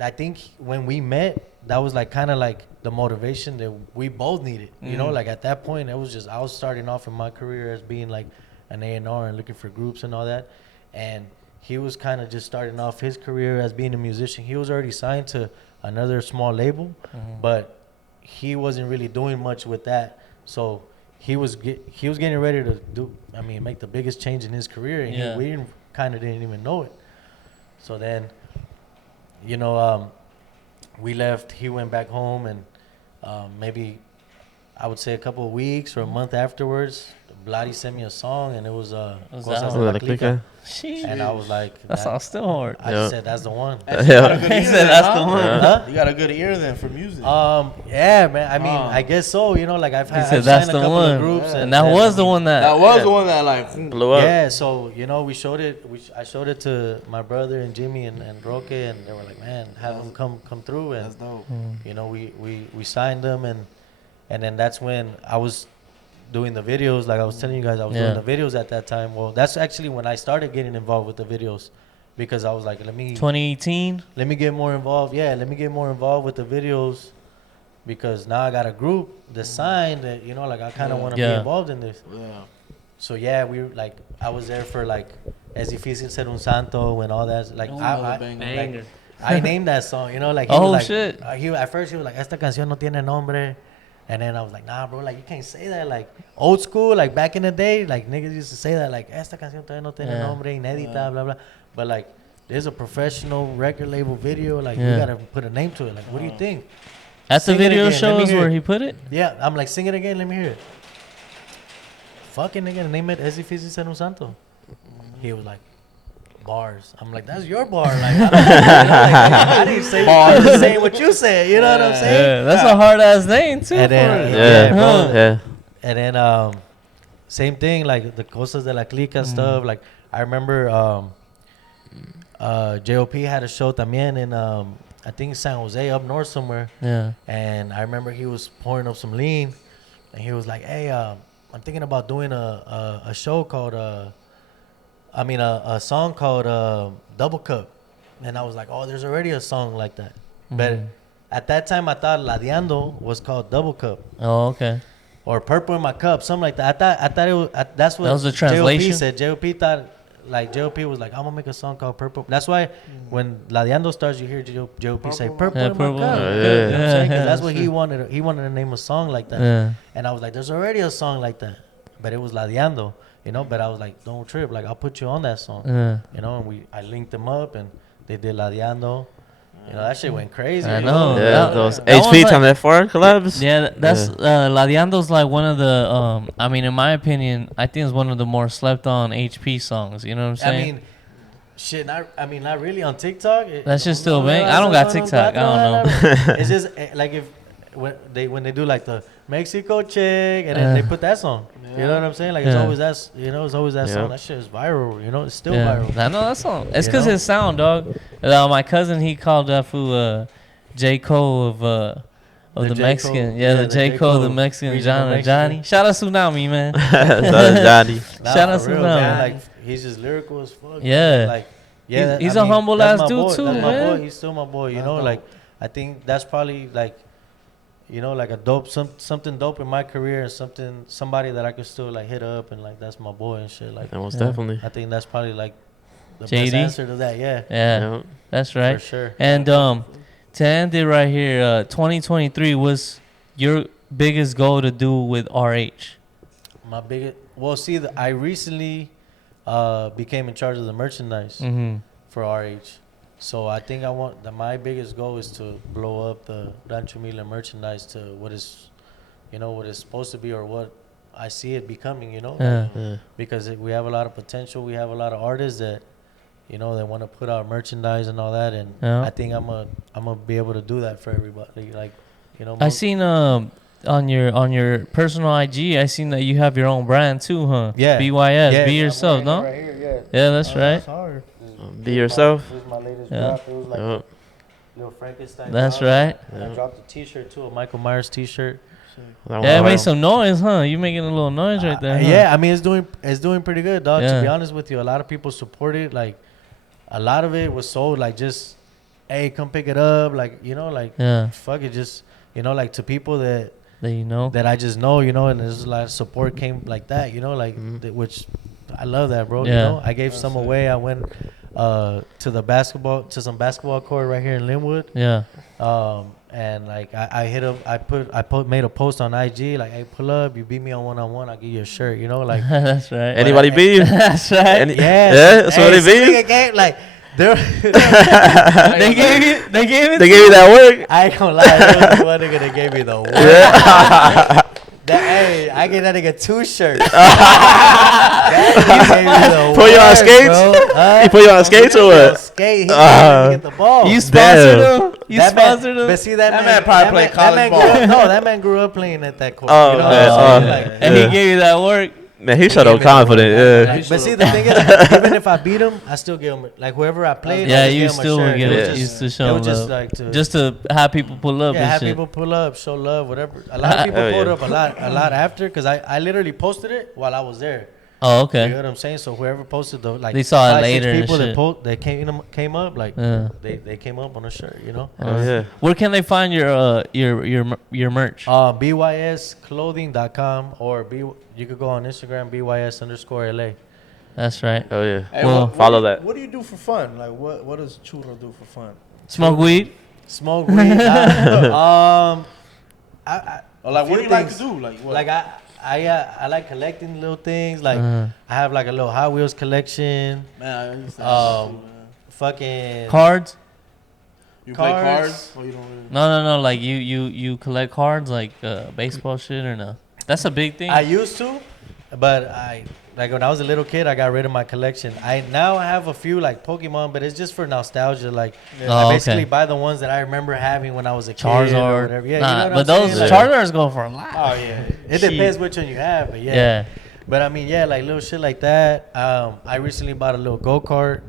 I think when we met, that was like kind of like the motivation that we both needed. Like at that point, it was just I was starting off in my career as being like an A&R and looking for groups and all that, and he was kind of just starting off his career as being a musician. He was already signed to another small label, but he wasn't really doing much with that. So he was getting ready to make the biggest change in his career, and we didn't even know it. So then, we left. He went back home, and maybe I would say a couple of weeks or a month afterwards, Bloody sent me a song, and it was Was Cosas that de la one? Clica. Sheesh. And I was like, That sounds still hard. I Yeah. just said that's the one. You got a good He ear said then, that's huh? the one. Yeah. Huh? You got a good ear then for music. Yeah, man. I mean, I guess so. Like I've He had said I've that's signed a the couple one, of groups, and that was the one that. that was yeah. the one that like Blew up. Yeah, so we showed it. I showed it to my brother and Jimmy and Roque, and they were like, "Man, have them come through." And That's dope. we signed them, and then that's when I was doing the videos. Like I was telling you guys, I was doing the videos at that time. Well, that's actually when I started getting involved with the videos, because I was like, let me 2018. get more involved. Yeah, let me get more involved with the videos, because now I got a group that signed that, you know, like I kind of want to be involved in this. Yeah. So yeah, we were like, I was there for like Es Difícil Ser Un Santo and all that. Like I named that song, you know, like he was like, shit. At first he was like, esta canción no tiene nombre. And then I was like, nah, bro, like you can't say that. Like old school, like back in the day, like niggas used to say that, like esta canción todavía no tiene nombre, inédita, blah blah. But like, there's a professional record label video. Like you gotta put a name to it. Like, what do you think? That's the video shows where he put it. Yeah, I'm like, sing it again. Let me hear it. Fucking nigga, name it Es Difícil Ser Un Santo. He was like, bars. I'm like, that's your bar. Like, I didn't say bars. I'm just saying what you said. You know what I'm saying? Yeah, that's a hard ass name too. And then, and then same thing, like the Cosas de la Clica stuff. Like I remember JOP had a show también in I think San Jose, up north somewhere. Yeah. And I remember he was pouring up some lean, and he was like, hey, I'm thinking about doing a show called a song called Double Cup. And I was like, oh, there's already a song like that. But at that time, I thought Ladeando was called Double Cup. Oh, okay. Or Purple in My Cup, something like that. I thought it was, that's what that was the translation? JOP said. JOP thought, like, JOP was like, I'm going to make a song called Purple. That's why when Ladeando starts, you hear JOP say, Purple in My Cup. You know what I'm saying? 'Cause that's what he wanted. He wanted to name a song like that. Yeah. And I was like, there's already a song like that. But it was Ladeando. You know, but I was like, don't trip. Like, I'll put you on that song. You know, and I linked them up, and they did Ladeando. You know, that shit went crazy. I know. Yeah, those HP Time F4 collabs. Yeah, that's Ladeando's like one of the. I mean, in my opinion, I think it's one of the more slept on HP songs. You know what I'm saying? I mean, shit. Not really on TikTok. That's just still bang. I don't got TikTok. I don't know. It's just like when they do like the Mexico chick and then they put that song. You know what I'm saying? Like it's always that. You know, it's always that song. That shit is viral. You know, it's still viral. I know that song. It's because his sound, dog. My cousin, he called that fool J. Cole of the Mexican. Cole. Yeah, the J. Cole of the Mexican. Johnny. Shout out Tsunami, man. Shout out Johnny. Shout out Tsunami. Like he's just lyrical as fuck. Yeah. Like yeah, he's a humble ass dude too, that's man. My boy. He's still my boy. You know, like I think that's probably like. You know, like a dope, something dope in my career, and somebody that I could still like hit up and like that's my boy and shit. Like, most definitely. I think that's probably like the JAYDEE? best answer to that. Yeah. Yeah, that's right. For sure. And to end it right here, 2023 was your biggest goal to do with RH. My biggest. Well, see, I recently became in charge of the merchandise for RH. So I think my biggest goal is to blow up the Rancho Humilde merchandise to what is supposed to be or what I see it becoming, you know, because we have a lot of potential. We have a lot of artists that, you know, they want to put out merchandise and all that, and I think I'm gonna be able to do that for everybody. Like, you know, I seen on your personal IG, I seen that you have your own brand too, huh? Yeah. BYS, be yourself, no? Right here, yeah, that's right. That's hard. Be yourself. This is my latest drop. It was like little Frankenstein. That's right. I dropped a T-shirt too, a Michael Myers T-shirt. Yeah, it made some noise, huh? You making a little noise right there. Huh? Yeah, I mean it's doing pretty good, dog. To be honest with you, a lot of people support it. Like a lot of it was sold like just, hey, come pick it up. Like, you know, like fuck it, just, you know, like to people that you know that I just know, you know, and there's a lot of support came like that, you know, like which I love that, bro. You know, I gave some away. I went to some basketball court right here in Linwood. Yeah. And like I hit up, made a post on IG like, hey, pull up, you beat me on 1-on-1, I'll give you a shirt, you know, like. That's right. Anybody beat you? That's right. Yeah, somebody beat you. Game, like, they gave you that work. I ain't gonna lie, that was one nigga that gave me the work. Hey, I gave that nigga 2 shirts. Put you on skates? He put you on skates or what? Skate. He didn't get the ball. You sponsored him? You sponsored him? But see, that man probably played college ball. That man grew up playing at that court. You know and he gave you that work. Man, he showed up confident. Yeah. But see, the thing is, even if I beat him, I still give him, like, whoever I played. Yeah, I you give him a still shirt. would give it. You still show love. Just to have people pull up. Yeah, and have shit. people pull up, show love, whatever. A lot of people pulled up a lot after, because I literally posted it while I was there. Oh, You okay. know what I'm saying? So whoever posted the like They saw it 5, 6 later and people shit. that came up like they came up on a shirt, you know. Oh yeah. Where can they find your merch? bysclothing.com or you could go on Instagram bys_LA. That's right. Oh yeah. Hey, Well, follow that. What do you do for fun? Like, what does Churro do for fun? Smoke weed. Smoke weed. I Or like, what do few you like to things. do? Like, what? Like I like collecting little things. Like I have like a little Hot Wheels collection. Man, I used to have that too, man. Fucking Cards. You play cards. cards? Or you don't really? No. Like you collect cards like baseball shit or no? That's a big thing. I used to, but like when I was a little kid, I got rid of my collection. I now have a few like Pokemon, but it's just for nostalgia. Like I basically buy the ones that I remember having when I was a kid or Charizard. whatever. Yeah, Nah, you know what but I'm those saying? Like, Charizards go for a lot. oh yeah, it Shit. depends which one you have, but Yeah. But I mean, yeah, like little shit like that. I recently bought a little go-kart.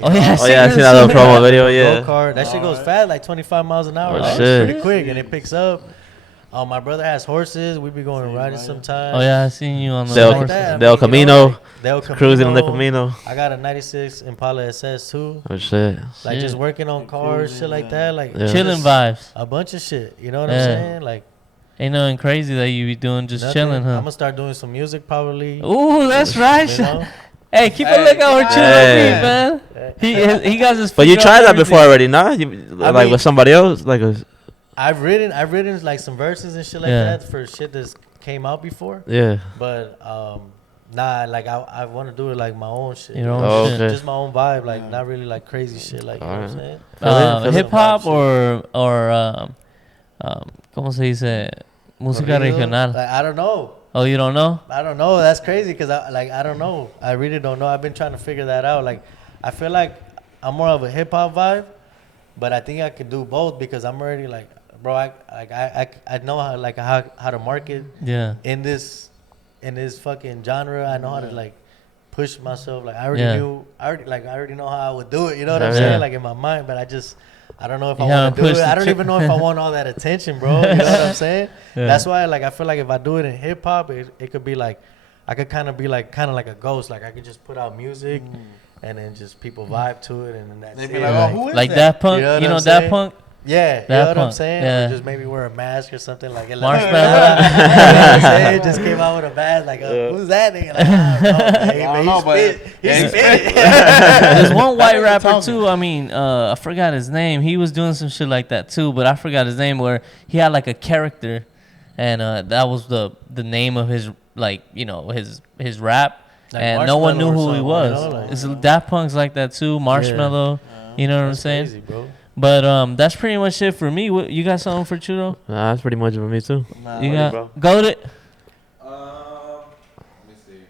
Oh yeah. Oh yeah, I seen that little promo video. Yeah. Go-kart. That shit goes fast, like 25 miles an hour. Oh, Like, shit. it's pretty quick, and it picks up. My brother has horses. We be going riding sometimes. Oh yeah, I seen you on the Del, like horse. that. I Del mean, Camino, like, Del Camino. cruising on the Camino. I got a 96 Impala SS too. Oh shit. Like Shit. just working on cars, shit like that. Like Yeah. Chilling just vibes. a bunch of shit. You know what I'm Yeah. saying? Like Ain't nothing crazy that you be doing, just nothing. chilling, I'm huh? gonna start doing some music probably. Ooh, that's right. You know? Hey, keep a Hey, lookout for Churro hey. Beat, man. He got his. But you finger tried on that before everything. already, nah? You, I like mean- with somebody else, like a I've written like some verses and shit like Yeah. that for shit that's came out before. yeah. But nah, like I want to do it like my own shit. Your own Oh, shit. okay. Just my own vibe, like not really like crazy shit. Like you know what I'm saying? Feel it. Hip hop Vibe or ¿cómo se dice? Música Corrido? regional. Like I don't know. Oh, you don't know? I don't know. That's crazy because I don't know. I really don't know. I've been trying to figure that out. Like I feel like I'm more of a hip hop vibe, but I think I could do both because I'm already like, bro. I know how to market Yeah. in this fucking genre. I know how to like push myself. Like I already Yeah. knew. I already know how I would do it. You know what I'm Yeah. saying? Like in my mind, but I don't know if I You want haven't to do pushed it. the I don't tri- even know if I want all that attention, bro. You know what I'm saying? Yeah. That's why, like, I feel like if I do it in hip hop, it could be like, I could kind of be like a ghost. Like I could just put out music, and then just people vibe to it, and then that's They it. be like, oh, who is Like that? Daft Punk, You know what you know I'm Daft saying? Punk? Yeah, you That know what I'm punk, saying? yeah. Or just maybe wear a mask or something like it. Marshmallow. You know what I'm saying? Just came out with a mask. Like, who's that nigga? Like, I don't know, man. He spit. There's one white That nigga rapper talking. too. I mean, I forgot his name. He was doing some shit like that too, but I forgot his name. Where he had like a character, and that was the name of his like his rap, Like and no one knew Marshmallow or who he something, was. you know, like- It's Daft Punk's like that too. Marshmallow. You know what I'm That's saying? crazy, bro. But that's pretty much it for me. What, you got something for Churro? Nah, that's pretty much it for me too. Nah, You buddy, got bro. go to. Let me see.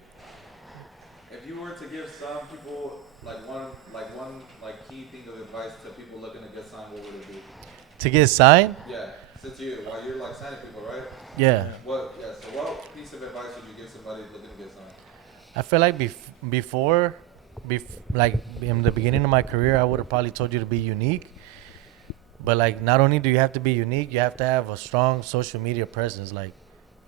If you were to give some people one key thing of advice to people looking to get signed, what would it be? To get signed? Yeah, since while you're like signing people, right? Yeah. So what piece of advice would you give somebody looking to get signed? I feel like before, like in the beginning of my career, I would have probably told you to be unique. But like, not only do you have to be unique, you have to have a strong social media presence, like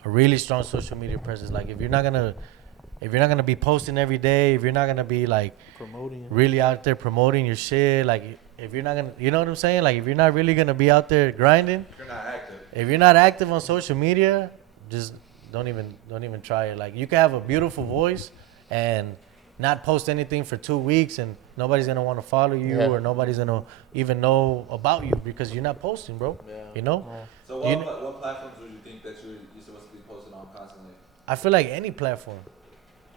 a really strong social media presence. Like if you're not gonna be posting every day, if you're not gonna be like promoting. really out there promoting your shit, like if you're not gonna, you know what I'm saying? Like if you're not really gonna be out there grinding, If you're not active. if you're not active on social media, just don't even try it. Like you can have a beautiful voice and not post anything for 2 weeks, and nobody's gonna want to follow you, or nobody's gonna even know about you because you're not posting, bro. Yeah. You know? So You what platforms would you think that you're supposed to be posting on constantly? I feel like any platform,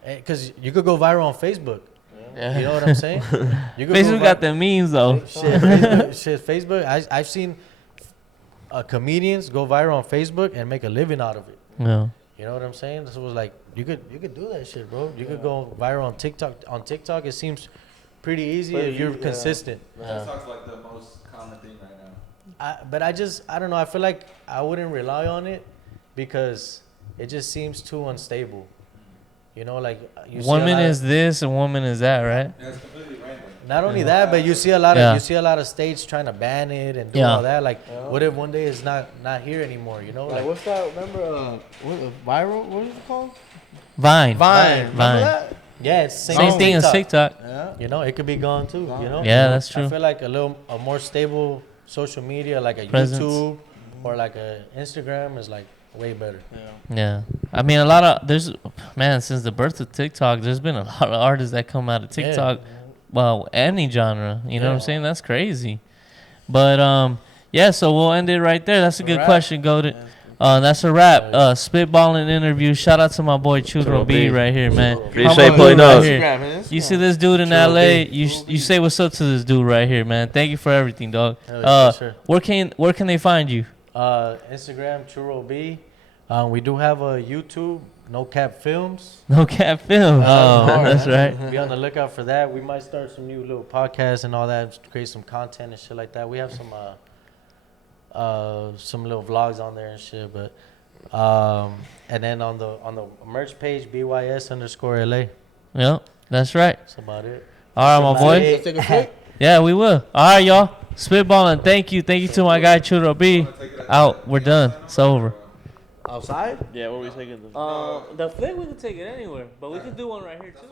because you could go viral on Facebook. Yeah. You know what I'm saying? You could Facebook got the memes though. Facebook. I've seen comedians go viral on Facebook and make a living out of it. Yeah. You know what I'm saying? So it was like you could do that shit, bro. You could go viral on TikTok. On TikTok, it seems pretty easy if you're consistent. TikTok's like the most common thing right now. But I don't know. I feel like I wouldn't rely on it because it just seems too unstable. You know, like you see 1 a minute lot is this and 1 minute is that, right? Yeah, it's completely random. Not only that, but you see a lot Yeah. of states trying to ban it and do Yeah. all that. Like, what if one day it's not here anymore? You know, Like, like what's that? Remember, viral? What is it called? Vine. Vine. Remember Vine. that? yeah, it's the Same thing as TikTok. Yeah. You know, it could be gone too. You know, Yeah, that's true. I feel like a more stable social media, like a Presence. YouTube or like a Instagram, is like way better. Yeah. I mean, a lot of since the birth of TikTok, there's been a lot of artists that come out of TikTok. Well, any genre, you know what I'm Yeah. saying? That's crazy. But yeah, so we'll end it right there. That's a good wrap. question, Golden. That's a wrap. Spitballing interview. Shout out to my boy CHURROB right here, man. Appreciate Humble pulling dude up. here. You see this dude in LA? You say what's up to this dude right here, man. Thank you for everything, dog. Hell yeah, for sure. Where can they find you? Instagram CHURROB. We do have a YouTube, No Cap Films. No Cap Film. Oh, that's right. Be on the lookout for that. We might start some new little podcasts and all that, create some content and shit like that. We have some little vlogs on there and shit, but and then on the merch page, BYS_LA. Yep, that's right. That's about it. All right, my boy. Let's take a break. Yeah, we will. All right, y'all. Spitballing. Thank you to my guy CHURROB. Out. We're done. It's over. Outside? Yeah, what were we taking? The flick we can take it anywhere, but we can do one right here too.